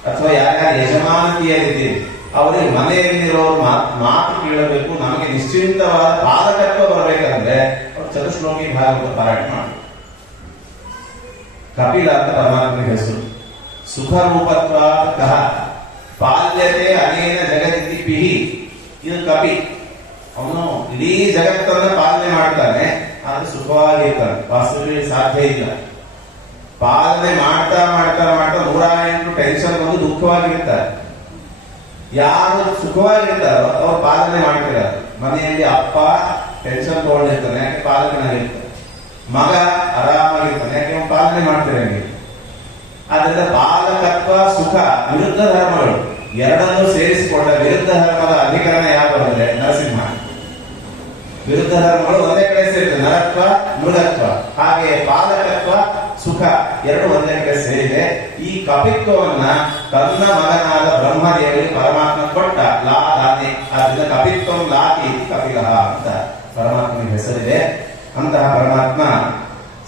ಅಥವಾ ಯಾರ್ಯಾರು ಯಜಮಾನತಿಯರಿದ್ದೀರಿ ಅವರಿಗೆ ಮನೆಯಲ್ಲಿರೋರು ಮಾತು ಕೇಳಬೇಕು. ನಮಗೆ ನಿಶ್ಚಿಂತವಾದ ಪಾಲಕತ್ವ ಬರಬೇಕಂದ್ರೆ ಅವರು ಚತುಶ್ಲೋಕಿ ಭಾಗವತ ಪಾರಾಯಣ ಮಾಡಿ. ಕಪಿಲ ಅಂತ ಪರಮಾತ್ಮನ ಹೆಸರು. ಸುಖ ರೂಪತ್ವ ಕಹ ಪಾಲ್ಯತೆ ಅನೇನ ಜಗದಿತಿ ಪಿಹಿ. ಇದು ಕಪಿ. ಅವನು ಇಡೀ ಜಗತ್ತನ್ನ ಪಾಲನೆ ಮಾಡ್ತಾನೆ, ಆದ್ರೆ ಸುಖವಾಗಿರ್ತಾನೆ. ವಾಸ್ತವವಾಗಿ ಸಾಧ್ಯ ಇಲ್ಲ. ಪಾಲನೆ ಮಾಡ್ತಾ ಮಾಡ್ತಾ ಮಾಡ್ತಾ 108 ಟೆನ್ಷನ್ ಬಂದು ದುಃಖವಾಗಿರ್ತಾರೆ. ಯಾರು ಸುಖವಾಗಿರ್ತಾರೋ ಅವ್ರು ಪಾಲನೆ ಮಾಡ್ತಿದ್ದಾರೆ. ಮನೆಯಲ್ಲಿ ಅಪ್ಪ ಟೆನ್ಷನ್ ತಗೊಂಡಿರ್ತಾನೆ, ಯಾಕೆ ಪಾಲಕನಾಗಿರ್ತಾನೆ. ಮಗ ಆರಾಮಾಗಿರ್ತಾನೆ, ಯಾಕೆ ಪಾಲನೆ ಮಾಡ್ತಿರಂಗಿಲ್ಲ. ಆದ್ರಿಂದ ಪಾಲಕತ್ವ ಸುಖ ವಿರುದ್ಧ ಧರ್ಮಗಳು ಎರಡನ್ನೂ ಸೇರಿಸಿಕೊಂಡ ವಿರುದ್ಧ ಧರ್ಮದ ಅಧಿಕರಣ ಯಾವುದು ಅಂದ್ರೆ ನರಸಿಂಹ. ವಿರುದ್ಧ ಧರ್ಮಗಳು ಒಂದೇ ಕಡೆ ಸೇರಿದೆ, ನರತ್ವ ಮೃಗತ್ವ. ಹಾಗೆ ಪಾಲಕತ್ವ ಸುಖ ಎರಡು ಒಂದೇ ಕಡೆ ಸೇರಿದೆ. ಈ ಕಪಿತ್ವವನ್ನ ತನ್ನ ಮಗನಾದ ಬ್ರಹ್ಮದೇವರಿಗೆ ಪರಮಾತ್ಮ ಕೊಟ್ಟ ಲಾದಾನೆ. ಅದರಿಂದ ಕಪಿತ್ವಂ ಲಾತಿ ಕಪಿಲಃ ಅಂತ ಪರಮಾತ್ಮನಿಗೆ ಹೆಸರಿದೆ. ಅಂತಹ ಪರಮಾತ್ಮ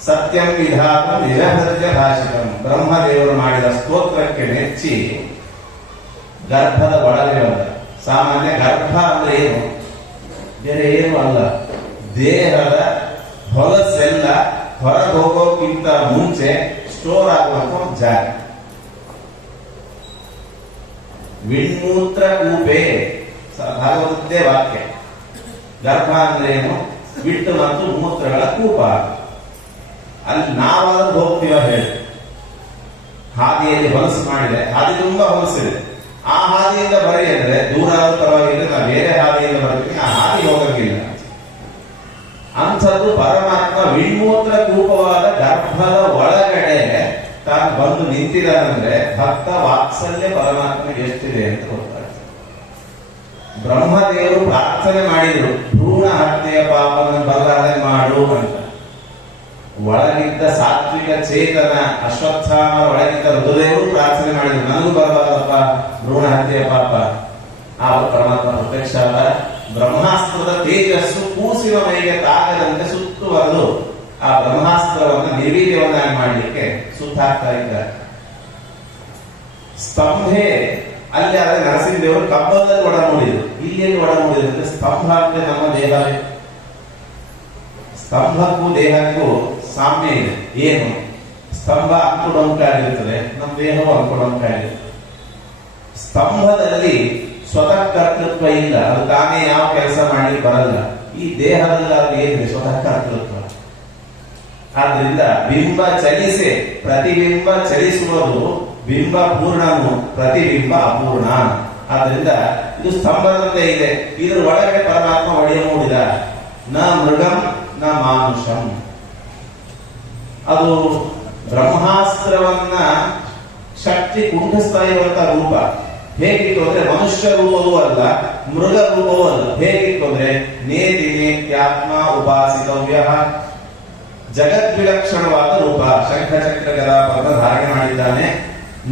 ಸತ್ಯಂ ವಿಧಾತು ನಿರಭದ್ಯ ಭಾಷಿತಂ. ಬ್ರಹ್ಮದೇವರು ಮಾಡಿದ ಸ್ತೋತ್ರಕ್ಕೆ ಮೆಚ್ಚಿ ಗರ್ಭದ ಒಳಗೆ ಬಂದ. ಸಾಮಾನ್ಯ ಗರ್ಭ ಅಂದ್ರೆ ಏನು? ಬೇರೆ ಏನು ಅಲ್ಲ, ದೇಹದ ಹೊಲಸೆಲ್ಲ ಹೊರಗೆ ಹೋಗೋಕ್ಕಿಂತ ಮುಂಚೆ ಸ್ಟೋರ್ ಆಗುವಂತ ಒಂದು ಜಾಗ. ವಿಣ್ಮೂತ್ರ ಕೂಪೆ ಭಾಗವತದ್ದೇ ವಾಕ್ಯ. ಗರ್ಭ ಅಂದ್ರೆ ಏನು? ವಿಟ್ಟು ಮತ್ತು ಮೂತ್ರಗಳ ಕೂಪ. ಅಲ್ಲಿ ನಾವಾದ್ರೂ ಹೋಗ್ತೀವ ಹೇಳಿ. ಹಾದಿಯಲ್ಲಿ ಹೊಲಸು ಮಾಡಿದೆ, ಹಾದಿ ತುಂಬಾ ಹೊಲಸಿದೆ. ಆ ಹಾದಿಯಿಂದ ಬರಿ ಅಂದ್ರೆ ದೂರ ಪರವಾಗಿಲ್ಲ, ನಾವು ಬೇರೆ ಹಾದಿಯಿಂದ ಬರ್ತೀವಿ, ಆ ಹಾದಿ ಹೋಗಂಗಿಲ್ಲ. ಅಂಥದ್ದು ಪರಮಾತ್ಮ ವಿಣ್ಮೂತ್ರ ಕೂಪವಾದ ಗರ್ಭದ ಒಳಗಡೆ ತಾನು ಬಂದು ನಿಂತಿದ್ದಾನಂದ್ರೆ ಭಕ್ತ ವಾತ್ಸಲ್ಯ ಪರಮಾತ್ಮನಿಗೆ ಎಷ್ಟಿದೆ ಅಂತ ಗೊತ್ತಾಗ್ತದೆ. ಬ್ರಹ್ಮದೇವರು ಪ್ರಾರ್ಥನೆ ಮಾಡಿದ್ರು, ಭ್ರೂಣ ಹತ್ಯೆಯ ಪಾಪವನ್ನು ಬರಲಾರೆ ಮಾಡು ಅಂತ. ಒಳಗಿದ್ದ ಸಾತ್ವಿಕ ಚೇತನ ಅಶ್ವತ್ಥಾಮ ಒಳಗಿದ್ದ ರುದ್ರದೇವರು ಪ್ರಾರ್ಥನೆ ಮಾಡಿದ್ರು, ನನಗೂ ಬರಬಾರದಪ್ಪ ಭ್ರೂಣ ಹತ್ಯೆಯ ಪಾಪ. ಆಗ ಪರಮಾತ್ಮ ಪ್ರತ್ಯಕ್ಷ ಆದ. ಬ್ರಹ್ಮಾಸ್ತ್ರದ ತೇಜಸ್ಸು ಕೂಸಿನ ಮೈಗೆ ತಾಗದಂತೆ ಸುತ್ತುವರೆದು ಆ ಬ್ರಹ್ಮಾಸ್ತ್ರವನ್ನು ನಿರ್ವೀರ್ಯವನ್ನಾಗಿ ಮಾಡಲಿಕ್ಕೆ ಸುತ್ತಾಗ್ತಾ ಇದ್ದಾರೆ. ಸ್ತಂಭೆ ಅಲ್ಲಿ ಆದ್ರೆ ನರಸಿಂಹದೇವರು ಕಬ್ಬದಲ್ಲಿ ಒಡಮೂಡಿದ್ರು. ಇಲ್ಲಿ ಒಡಮೂಡಿದ್ರು ಅಂದ್ರೆ ಸ್ತಂಭ ಅಂದ್ರೆ ನಮ್ಮ ದೇಹವೇ. ಸ್ತಂಭಕ್ಕೂ ದೇಹಕ್ಕೂ ಸಾಮ್ಯ ಇದೆ. ಏನು? ಸ್ತಂಭ ಅಂಕುಡೊಂಕಾಗಿರುತ್ತದೆ, ನಮ್ಮ ದೇಹವು ಅಂಕುಡೊಂಕಾಗಿರುತ್ತೆ. ಸ್ತಂಭದಲ್ಲಿ ಸ್ವತಃ ಕರ್ತೃತ್ವ ಇಲ್ಲ, ಅದು ತಾನೇ ಯಾವ ಕೆಲಸ ಮಾಡಲಿಕ್ಕೆ ಬರಲ್ಲ. ಈ ದೇಹದಲ್ಲಿ ಅದು ಏನಿದೆ? ಸ್ವತಃ ಕರ್ತೃತ್ವ. ಆದ್ರಿಂದ ಬಿಂಬ ಚಲಿಸೆ ಪ್ರತಿಬಿಂಬ ಚಲಿಸುವುದು ಬಿಂಬ ಪೂರ್ಣನು, ಪ್ರತಿಬಿಂಬ ಅಪೂರ್ಣ. ಆದ್ರಿಂದ ಇದು ಸ್ತಂಭದಂತೆ ಇದೆ. ಇದರ ಒಳಗಡೆ ಪರಮಾತ್ಮ ಒಡೆಯ ಮೂಡಿದ. ನ ಮೃಗಂ ನ ಮಾನುಷಂ. ಅದು ಬ್ರಹ್ಮಾಸ್ತ್ರವನ್ನ ಶಕ್ತಿ ಕುಂಠಿಸ್ತಾ ಇರುವಂತಹ ರೂಪ. ಹೇಗಿತ್ತು ಅಂದ್ರೆ ಮನುಷ್ಯ ರೂಪವೂ ಅಲ್ಲ, ಮೃಗ ರೂಪವೂ ಅಲ್ಲ. ಹೇಗಿತ್ತು ಅಂದ್ರೆ ನೇತಿ ನೇತ್ಯಾತ್ಮ ಉಪಾಸಿತವ್ಯ, ಜಗದ್ವಿಲಕ್ಷಣವಾದ ರೂಪ. ಶಂಖ ಚಕ್ರ ಗದಾ ಪದ ಧಾರಣೆ ಮಾಡಿದ್ದಾನೆ.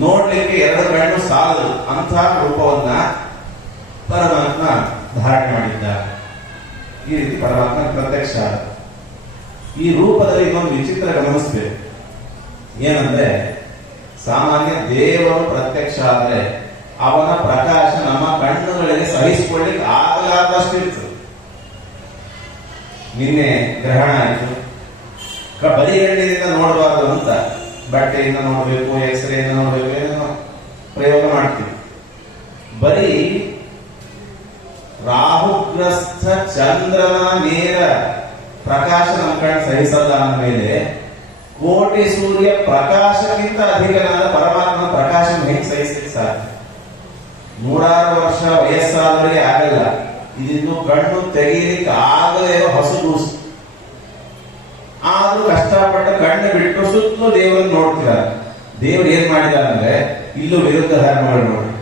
ನೋಡ್ಲಿಕ್ಕೆ ಎರಡು ಕಣ್ಣು ಸಾಲದು ಅಂಥ ರೂಪವನ್ನ ಪರಮಾತ್ಮ ಧಾರಣೆ ಮಾಡಿದ್ದಾನೆ. ಈ ರೀತಿ ಪರಮಾತ್ಮ ಪ್ರತ್ಯಕ್ಷ. ಈ ರೂಪದಲ್ಲಿ ಇನ್ನೊಂದು ವಿಚಿತ್ರ ಗಮನಿಸಬೇಕು. ಏನಂದ್ರೆ ಸಾಮಾನ್ಯ ದೇವರು ಪ್ರತ್ಯಕ್ಷ ಆದ್ರೆ ಅವನ ಪ್ರಕಾಶ ನಮ್ಮ ಕಣ್ಣುಗಳಿಗೆ ಸಹಿಸಿಕೊಳ್ಳಿಕ್ಕೆ ಆಗಲಾರದಷ್ಟು ಇರ್ತದೆ. ನಿನ್ನೆ ಗ್ರಹಣ ಆಯಿತು, ಬರೀ ಕಣ್ಣಿನಿಂದ ನೋಡಬಾರದು ಅಂತ ಬಟ್ಟೆಯಿಂದ ನೋಡಬೇಕು, ಎಕ್ಸ್ರೇಯಿಂದ ನೋಡಬೇಕು, ಏನೋ ಪ್ರಯೋಗ ಮಾಡ್ತೀವಿ. ಬರೀ ರಾಹುಗ್ರಸ್ಥ ಚಂದ್ರನ ನೇರ ಪ್ರಕಾಶ ನಮ್ಮ ಕಣ್ಣು ಸಹಿಸಲ್ಲ ಅಂದಮೇಲೆ ಕೋಟಿ ಸೂರ್ಯ ಪ್ರಕಾಶಕ್ಕಿಂತ ಅಧಿಕನಾದ ಪರಮಾತ್ಮನ ಪ್ರಕಾಶ ಹೇಗೆ ಸಹಿಸಲಿಕ್ಕೆ ಸಾಧ್ಯ? 100 ವರ್ಷ ವಯಸ್ಸಾದವರಿಗೆ ಆಗಲ್ಲ. ಇದಿನ್ನು ಕಣ್ಣು ತೆಗೀಲಿಕ್ಕೆ ಆಗದೇ ಇರೋ ಹೊಸಗೂಸು. ಆದ್ರೂ ಕಷ್ಟಪಟ್ಟು ಕಣ್ಣು ಬಿಟ್ಟು ಸುತ್ತಲೂ ದೇವರನ್ನು ನೋಡ್ತಿದ್ದಾರೆ. ದೇವರು ಏನ್ ಮಾಡಿದಾರಂದ್ರೆ ಇಲ್ಲೂ ವಿರುದ್ಧ ಧರ್ಮಗಳು ನೋಡಿ.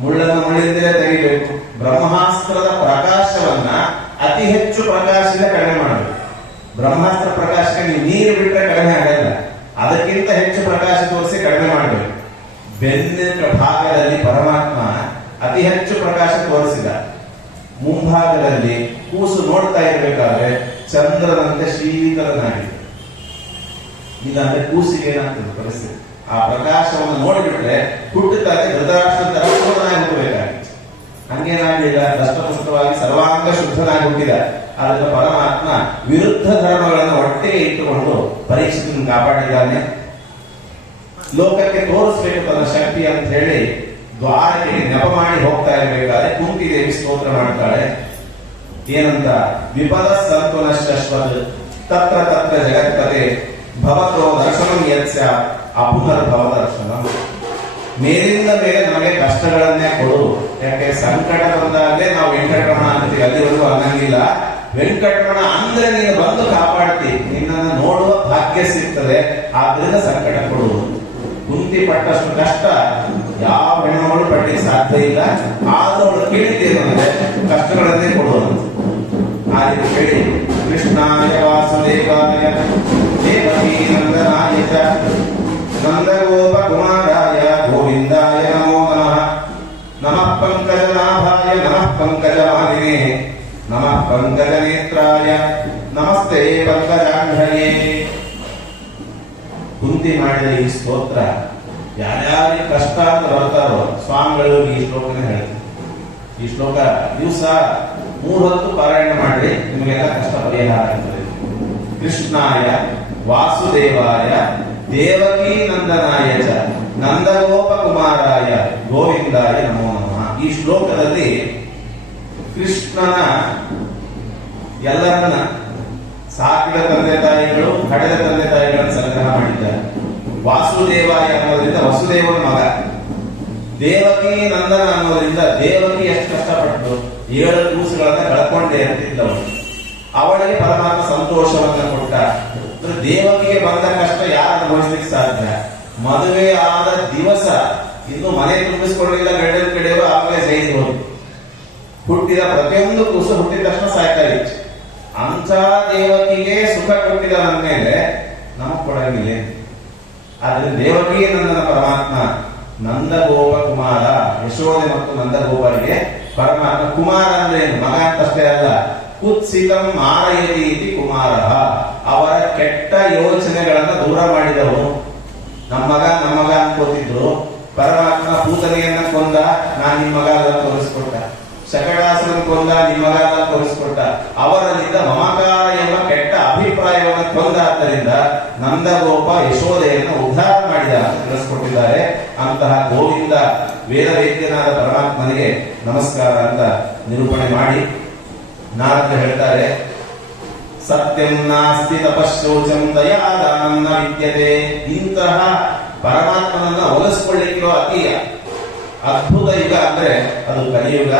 ಮುಳ್ಳನ್ನು ಮುಳ್ಳಿಂದಲೇ ತೆಗಿಬೇಕು. ಬ್ರಹ್ಮಾಸ್ತ್ರದ ಪ್ರಕಾಶವನ್ನ ಅತಿ ಹೆಚ್ಚು ಪ್ರಕಾಶದಿಂದ ಕಡಿಮೆ ಮಾಡಬೇಕು. ಬ್ರಹ್ಮಾಸ್ತ್ರ ಪ್ರಕಾಶಕ್ಕೆ ನೀವು ನೀರು ಬಿಟ್ಟರೆ ಕಡಿಮೆ ಆಗಲ್ಲ, ಅದಕ್ಕಿಂತ ಹೆಚ್ಚು ಪ್ರಕಾಶ ತೋರಿಸಿ ಕಡಿಮೆ ಮಾಡಬೇಕು. ಬೆನ್ನಿನ ಭಾಗದಲ್ಲಿ ಪರಮಾತ್ಮ ಅತಿ ಹೆಚ್ಚು ಪ್ರಕಾಶ ತೋರಿಸಿದ. ಮುಂಭಾಗದಲ್ಲಿ ಕೂಸು ನೋಡ್ತಾ ಇರಬೇಕಾದ್ರೆ ಚಂದ್ರನಂತೆ ಶೀತಲನಾಗಿದೆ. ಇಲ್ಲಾಂದ್ರೆ ಕೂಸಿಗೆ ಏನಾಗ್ತದೆ ಪರಿಸ್ಥಿತಿ? ಆ ಪ್ರಕಾಶವನ್ನು ನೋಡಿಬಿಟ್ರೆ ಹುಟ್ಟುತ್ತಾನೆ ಧೃತರಾಷ್ಟ್ರ ತರ ಪೂರ್ಣನಾಗಿ ಹುಟ್ಟಬೇಕಾಗಿತ್ತು. ಹಂಗೇನಾಗಲಿಲ್ಲ, ದಷ್ಟಪುಷ್ಟವಾಗಿ ಸರ್ವಾಂಗ ಶುದ್ಧನಾಗಿ ಹುಟ್ಟಿದ. ಅದನ್ನು ಪರಮಾತ್ಮ ವಿರುದ್ಧ ಧರ್ಮಗಳನ್ನು ಒಟ್ಟಿಗೆ ಇಟ್ಟುಕೊಂಡು ಪರೀಕ್ಷೆಯನ್ನು ಕಾಪಾಡಿದ್ದಾನೆ. ಲೋಕಕ್ಕೆ ತೋರಿಸ್ಬೇಕು ತನ್ನ ಶಕ್ತಿ ಅಂತ ಹೇಳಿ ದ್ವಾರಕೆಗೆ ನೆಪ ಮಾಡಿ ಹೋಗ್ತಾ ಇರಬೇಕಾದ್ರೆ ಕುಂತಿ ದೇವಿ ಸ್ತೋತ್ರ ಮಾಡ್ತಾಳೆ. ಏನಂತ? ವಿಪದ ಸಂತುನ ಶಶ್ವತ್ ತತ್ರ ತತ್ರ ಜಗತ್ಪತೆ ಭವತೋ ದರ್ಶನಂ ಯತ್ಸ್ಯ ಅಪುನರ್ಭವ ದರ್ಶನ. ಮೇಲಿಂದ ಮೇಲೆ ನಮಗೆ ಕಷ್ಟಗಳನ್ನೇ ಕೊಡು. ಯಾಕೆ ಸಂಕಟ ಬಂದಾಗಲೇ ನಾವು ವೆಂಕಟರಮಣ ಅಂತೀವಿ, ಅಲ್ಲಿವರೆಗೂ ಅನ್ನಂಗಿಲ್ಲ. ವೆಂಕಟರಮಣ ಅಂದ್ರೆ ನೀನು ಬಂದು ಕಾಪಾಡ್ತಿ, ನಿನ್ನನ್ನು ನೋಡುವ ಭಾಗ್ಯ ಸಿಗ್ತದೆ, ಆದ್ರಿಂದ ಸಂಕಟ ಕೊಡುವುದು. ಕುಂತಿ ಪಟ್ಟಷ್ಟು ಕಷ್ಟ ಯಾವ ಹೆಣ್ಣುಗಳು ಪಡ್ಲಿಕ್ಕೆ ಸಾಧ್ಯ ಇಲ್ಲ. ಆದ್ರೂ ಅವಳು ಕೇಳಿದ್ದೇನಂದ್ರೆ ಕಷ್ಟಗಳನ್ನೇ ಕೊಡುವುದು. ಆ ರೀತಿ ಕೇಳಿ ಕೃಷ್ಣಾಯ ವಾಸುದೇವಾಯ ದೇವಕೀ ನಂದನಾಯ ಚ ನಂದಗೋಪ ಕುಮಾರಾಯ ಗೋವಿಂದಾಯ ನಮೋ ನಮಃ. ನಮಃ ಪಂಕಜನಾಭಾಯ ನಮಃ ಪಂಕಜಮಾಲಿನೇ ನಮಃ ಪಂಕಜನೇತ್ರಾಯ ನಮಸ್ತೆ ಪಂಕಜಾಂಘ್ರಯೇ. ಕುಂತಿ ಮಾಡಿದ ಈ ಸ್ತೋತ್ರ ಯಾರ್ಯಾರಿಗೆ ಕಷ್ಟ ಅಂತ ಬರ್ತಾರೋ ಸ್ವಾಮಿಗಳು ಈ ಶ್ಲೋಕನೇ ಹೇಳ್ತಾರೆ. ಈ ಶ್ಲೋಕ ದಿವಸ 3 ಹೊತ್ತು ಪಾರಾಯಣ ಮಾಡಿ, ನಿಮಗೆಲ್ಲ ಕಷ್ಟ ಪರಿಹಾರ ಆಗ್ತದೆ. ಕೃಷ್ಣಾಯ ವಾಸುದೇವಾಯ ದೇವಕೀ ನಂದನಾಯ ಚ ನಂದಗೋಪ ಕುಮಾರಾಯ ಗೋವಿಂದಾಯ ನಮೋ ನಮಃ. ಈ ಶ್ಲೋಕದಲ್ಲಿ ಕೃಷ್ಣನ ಎಲ್ಲರನ್ನ ಸಾಕಿದ ತಂದೆ ತಾಯಿಗಳು, ಹಡೆದ ತಂದೆ ತಾಯಿಗಳನ್ನು ಸಂಗ್ರಹ ಮಾಡಿದ್ದಾರೆ. ವಾಸುದೇವಾಯ ಅನ್ನೋದ್ರಿಂದ ವಸುದೇವನ ಮಗ. ದೇವಕಿ ನಂದನ ಅನ್ನೋದ್ರಿಂದ ದೇವಕಿ ಎಷ್ಟು ಕಷ್ಟಪಟ್ಟು 7 ಕೂಸುಗಳನ್ನ ಕಳ್ಕೊಂಡೇ ಅಂತಿದ್ದವಳು. ಅವಳಿಗೆ ಪರಮಾತ್ಮ ಸಂತೋಷವನ್ನ ಕೊಟ್ಟ. ದೇವಕಿಗೆ ಬಂದ ಕಷ್ಟ ಯಾರು ಅನುಭವಿಸ್ಲಿಕ್ಕೆ ಸಾಧ್ಯ? ಮದುವೆ ಆದ ದಿವಸ ಇನ್ನು ಮನೆ ತುಂಬಿಸಿಕೊಳ್ಳಿಲ್ಲ ಗಂಡನ ಕಡೆಯವರು, ಆಮೇಲೆ ಜೈಲಿಗೆ ಹೋಗಿ ಹುಟ್ಟಿದ ಪ್ರತಿಯೊಂದು ಕೂಸು ಹುಟ್ಟಿದ ತಕ್ಷಣ ಸಾಯ್ತಾ ಇತ್ತು. ಅಂತ ದೇವಕಿಗೆ ಸುಖ ಕೊಟ್ಟಿದ ಮೇಲೆ ನಮಗ್ ಕೊಡಂಗಿಲ್ಲ. ಆದ್ರೆ ದೇವಕಿ ನಂದನ ಪರಮಾತ್ಮ ನಂದಗೋಪ ಕುಮಾರ. ಯಶೋದೆ ಮತ್ತು ನಂದಗೋಪರಿಗೆ ಪರಮಾತ್ಮ ಕುಮಾರ ಅಂದ್ರೆ ಏನು? ಮಗ ಅಂತಷ್ಟೇ ಅಲ್ಲ, ಕುತ್ಸಿತಂ ಮಾರಯತಿ ಇತಿ ಕುಮಾರ. ಅವರ ಕೆಟ್ಟ ಯೋಚನೆಗಳನ್ನ ದೂರ ಮಾಡಿದವನು. ನಮ್ಮ ಮಗ ಅನ್ಕೋತಿದ್ರು. ಪರಮಾತ್ಮ ಪೂತನೆಯನ್ನ ಕೊಂದ, ನಾನ್ ನಿಮ್ಮ ಮಗ ಅದನ್ನು ತೋರಿಸ್ಕೊಟ್ಟ. ಶಕಟಾಸುರನ ಕೊಂದ, ನಿಮ್ಮ ಮಗ ಅದನ್ನು ತೋರಿಸ್ಕೊಟ್ಟ. ಅವರಲ್ಲಿದ್ದ ಮಮಕಾರ ಎಂಬ ಕೆಟ್ಟ ಅಭಿಪ್ರಾಯವನ್ನು ಕೊಂದ. ಆದ್ದರಿಂದ ನಂದಗೋಪ ಯಶೋದೆಯನ್ನು ಉದ್ಧಾರ ಮಾಡಿದ ಅಂತ ತಿಳಿಸ್ಕೊಟ್ಟಿದ್ದಾರೆ. ಅಂತಹ ಗೋವಿಂದ ವೇದವೇದ್ಯನಾದ ಪರಮಾತ್ಮನಿಗೆ ನಮಸ್ಕಾರ ಅಂತ ನಿರೂಪಣೆ ಮಾಡಿ ನಾರದ್ರು ಹೇಳ್ತಾರೆ, ಸತ್ಯಂ ನಾಸ್ತಿ ತಪಶೌಚಂ ದಯಾದಾನಂ ನ ವಿದ್ಯತೆ. ಇಂತಹ ಪರಮಾತ್ಮನನ್ನ ಒಲಿಸಿಕೊಳ್ಳಿಕ್ಕಿರೋ ಅತಿ ಅದ್ಭುತ ಯುಗ ಅಂದ್ರೆ ಅದು ಕಲಿಯುಗ.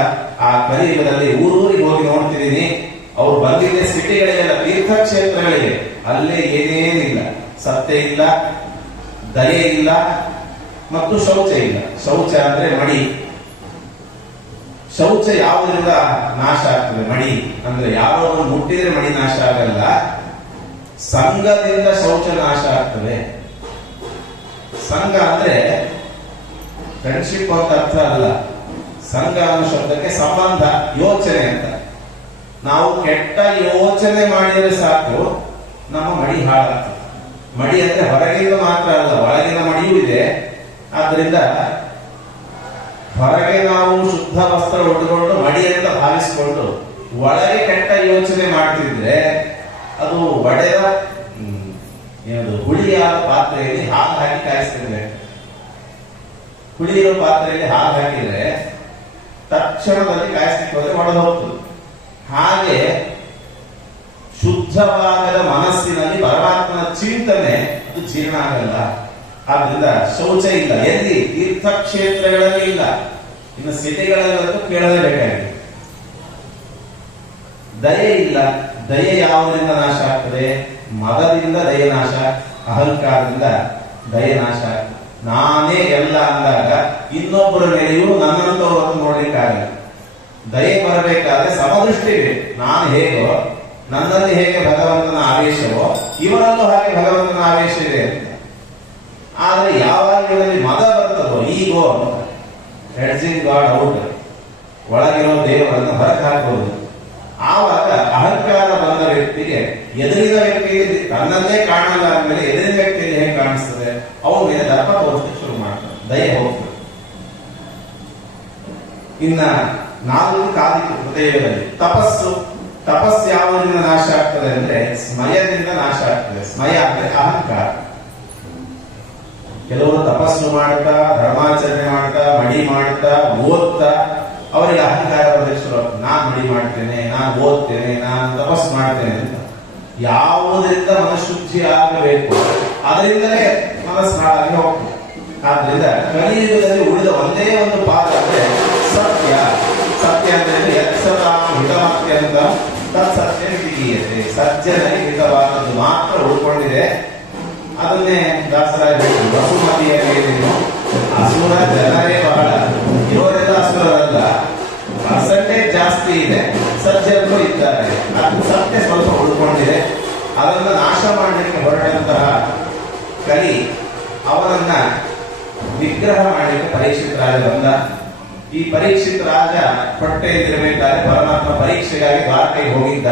ಆ ಕಲಿಯುಗದಲ್ಲಿ ಊರೂರಿಗೆ ಹೋಗಿ ನೋಡ್ತಿದ್ದೀನಿ, ಅವ್ರು ಬಂದಿದ್ದ ಸಿಟಿಗಳಿಗೆಲ್ಲ, ತೀರ್ಥಕ್ಷೇತ್ರಗಳಿಗೆ, ಅಲ್ಲೇ ಏನೇನಿಲ್ಲ. ಸತ್ಯ ಇಲ್ಲ, ದಯೆ ಇಲ್ಲ, ಮತ್ತು ಶೌಚ ಇಲ್ಲ. ಶೌಚ ಅಂದ್ರೆ ಮಡಿ. ಶೌಚ ಯಾವುದರಿಂದ ನಾಶ ಆಗ್ತದೆ? ಮಡಿ ಅಂದ್ರೆ ಯಾವಾಗ ಮುಟ್ಟಿದ್ರೆ ಮಡಿ ನಾಶ ಆಗಲ್ಲ, ಸಂಘದಿಂದ ಶೌಚ ನಾಶ ಆಗ್ತದೆ. ಸಂಘ ಅಂದ್ರೆ ಫ್ರೆಂಡ್ಶಿಪ್ ಅಂತ ಅರ್ಥ ಅಲ್ಲ. ಸಂಘ ಅನ್ನೋ ಶಬ್ದಕ್ಕೆ ಸಂಬಂಧ, ಯೋಚನೆ ಅಂತ. ನಾವು ಕೆಟ್ಟ ಯೋಚನೆ ಮಾಡಿದ್ರೆ ಸಾಕು ನಮ್ಮ ಮಡಿ ಹಾಳಾಗ್ತದೆ. ಮಡಿ ಅಂದ್ರೆ ಹೊರಗಿಂದ ಮಾತ್ರ ಅಲ್ಲ, ಒಳಗಿನ ಮಡಿಯೂ ಇದೆ. ಆದ್ರಿಂದ ಹೊರಗೆ ನಾವು ಶುದ್ಧ ವಸ್ತ್ರ ಉಟ್ಟುಕೊಂಡು ಮಡಿ ಅಂತ ಭಾವಿಸಿಕೊಂಡು ಒಳಗೆ ಕೆಟ್ಟ ಯೋಚನೆ ಮಾಡ್ತಿದ್ರೆ ಅದು ಒಡೆದ ಹುಳಿಯಾದ ಪಾತ್ರೆಯಲ್ಲಿ ಹಾಲು ಹಾಕಿ ಕಾಯಿಸ್ತಿದ್ರೆ, ಹುಳಿಯಿರೋ ಪಾತ್ರೆಯಲ್ಲಿ ಹಾಲು ಹಾಕಿದ್ರೆ ತಕ್ಷಣದಲ್ಲಿ ಕಾಯಿಸ್ಲಿಕ್ಕೆ ಹೋದ್ರೆ ಒಡೆದು ಹೋಗ್ತದೆ. ಹಾಗೆ ಶುದ್ಧವಾಗದ ಮನಸ್ಸಿನಲ್ಲಿ ಪರಮಾತ್ಮನ ಚಿಂತನೆ ಅದು ಜೀರ್ಣ ಆಗಲ್ಲ. ಆದ್ರಿಂದ ಶೌಚ ಇಲ್ಲ, ಎಲ್ಲಿ ತೀರ್ಥಕ್ಷೇತ್ರಗಳಲ್ಲಿ ಇಲ್ಲ, ಇನ್ನು ಸಿಟಿಗಳಲ್ಲಂತೂ ಕೇಳಲೇಬೇಕಾಗಿದೆ. ದಯೆ ಇಲ್ಲ. ದಯೆ ಯಾವುದರಿಂದ ನಾಶ ಆಗ್ತದೆ? ಮದದಿಂದ ದಯೆ ನಾಶ, ಅಹಂಕಾರದಿಂದ ದಯೆ ನಾಶ. ನಾನೇ ಎಲ್ಲ ಅಂದಾಗ ಇನ್ನೊಬ್ಬರ ಮೇಲೆಯೂ ನನ್ನಂತವರು ನೋಡ್ಲಿಕ್ಕಾಗಲ್ಲ. ದಯೆ ಬರಬೇಕಾದ್ರೆ ಸಮದೃಷ್ಟಿ ಬೇಕು. ನಾನು ಹೇಗೋ, ನನ್ನಲ್ಲಿ ಹೇಗೆ ಭಗವಂತನ ಆವೇಶವೋ ಇವರಲ್ಲೂ ಹಾಗೆ ಭಗವಂತನ ಆವೇಶ ಇದೆ ಅಂತ. ಆದ್ರೆ ಯಾವಾಗ ಇವರಲ್ಲಿ ಮದ ಬರ್ತದೋ, ಈಗೋ ಹೆಡ್ಜಿಂಗ್ ಗಾಡ್ ಔಟ್, ಒಳಗಿರೋ ದೇವರನ್ನು ಹೊರಗೆ ಹಾಕೋದು, ಆವಾಗ ಅಹಂಕಾರ ಬಂದ ವ್ಯಕ್ತಿಗೆ ಎದುರಿನ ವ್ಯಕ್ತಿಗೆ ತನ್ನಲ್ಲೇ ಕಾಣಲ್ಲ ಅಂದ್ಮೇಲೆ ಎದುರಿನ ವ್ಯಕ್ತಿಯಲ್ಲಿ ಹೇಗೆ ಕಾಣಿಸ್ತದೆ? ಅವನ ಮೇಲೆ ದರ್ಪ ತೋರಿಸಲಿಕ್ಕೆ ಶುರು ಮಾಡ್ತಾರೆ, ದಯೆ ಹೋಗ್ತದೆ. ಇನ್ನ 4 ಕಾಲಿಕ ಹೃದಯದಲ್ಲಿ ತಪಸ್ಸು. ತಪಸ್ಸು ಯಾವುದರಿಂದ ನಾಶ ಆಗ್ತದೆ ಅಂದ್ರೆ ಸ್ಮಯದಿಂದ ನಾಶ ಆಗ್ತದೆ. ಸ್ಮಯ ಅಂದ್ರೆ ಅಹಂಕಾರ. ಕೆಲವರು ತಪಸ್ಸು ಮಾಡ್ತಾ, ಧರ್ಮಾಚರಣೆ ಮಾಡ್ತಾ, ಮಡಿ ಮಾಡ್ತಾ, ಓದ್ತಾ ಅವರಿಗೆ ಅಹಂಕಾರ ಬರಲಿಕ್ಕೆ ಶುರು. ನಾನು ಮಡಿ ಮಾಡ್ತೇನೆ, ನಾನು ಓದ್ತೇನೆ, ನಾನು ತಪಸ್ಸು ಮಾಡ್ತೇನೆ ಅಂತ. ಯಾವುದರಿಂದ ಮನಃಶುದ್ಧಿ ಆಗಬೇಕು ಅದರಿಂದಲೇ ಮನಸ್ಸು ಹಾಳಾಗಿ ಹೋಗ್ತದೆ. ಆದ್ರಿಂದ ಕಲಿಯುಗದಲ್ಲಿ ಉಳಿದ ಒಂದೇ ಒಂದು ಪಾದ ಅಂದ್ರೆ ಸತ್ಯ. ಸತ್ಯ ಅಂದ್ರೆ ಹಿತವಾಕ್ಯಂತ ತತ್ಸತ್ಯ ವಿಧೀಯತೆ. ಸಜ್ಜನಿಗೆ ಹಿತವಾದದ್ದು ಮಾತ್ರ ಉಳ್ಕೊಂಡಿದೆ. ಅದನ್ನೇ ದಾಸರಾಜ ವಸುಮತಿಯಲ್ಲಿ ಅಸುರ ಜನರೇ ಬಹಳ, ಇವರೆಲ್ಲ ಅಸುರರಲ್ಲ, ಪರ್ಸೆಂಟೇಜ್ ಜಾಸ್ತಿ ಇದೆ, ಸಜ್ಜನರು ಇದ್ದಾರೆ. ಅದು ಸತ್ಯ ಸ್ವಲ್ಪ ಉಳ್ಕೊಂಡಿದೆ. ಅದನ್ನು ನಾಶ ಮಾಡಲಿಕ್ಕೆ ಹೊರಟಂತಹ ಕಲಿ ಅವನನ್ನ ವಿಗ್ರಹ ಮಾಡಲಿಕ್ಕೆ ಪರೀಕ್ಷಿತ ರಾಜ ಬಂದ. ಈ ಪರೀಕ್ಷಿತ ರಾಜ ಹೊಟ್ಟೆಯಲ್ಲಿರಬೇಕಾದ್ರೆ ಪರಮಾತ್ಮ ಪರೀಕ್ಷೆಗಾಗಿ ದ್ವಾರಕೆಗೆ ಹೋಗಿದ್ದ.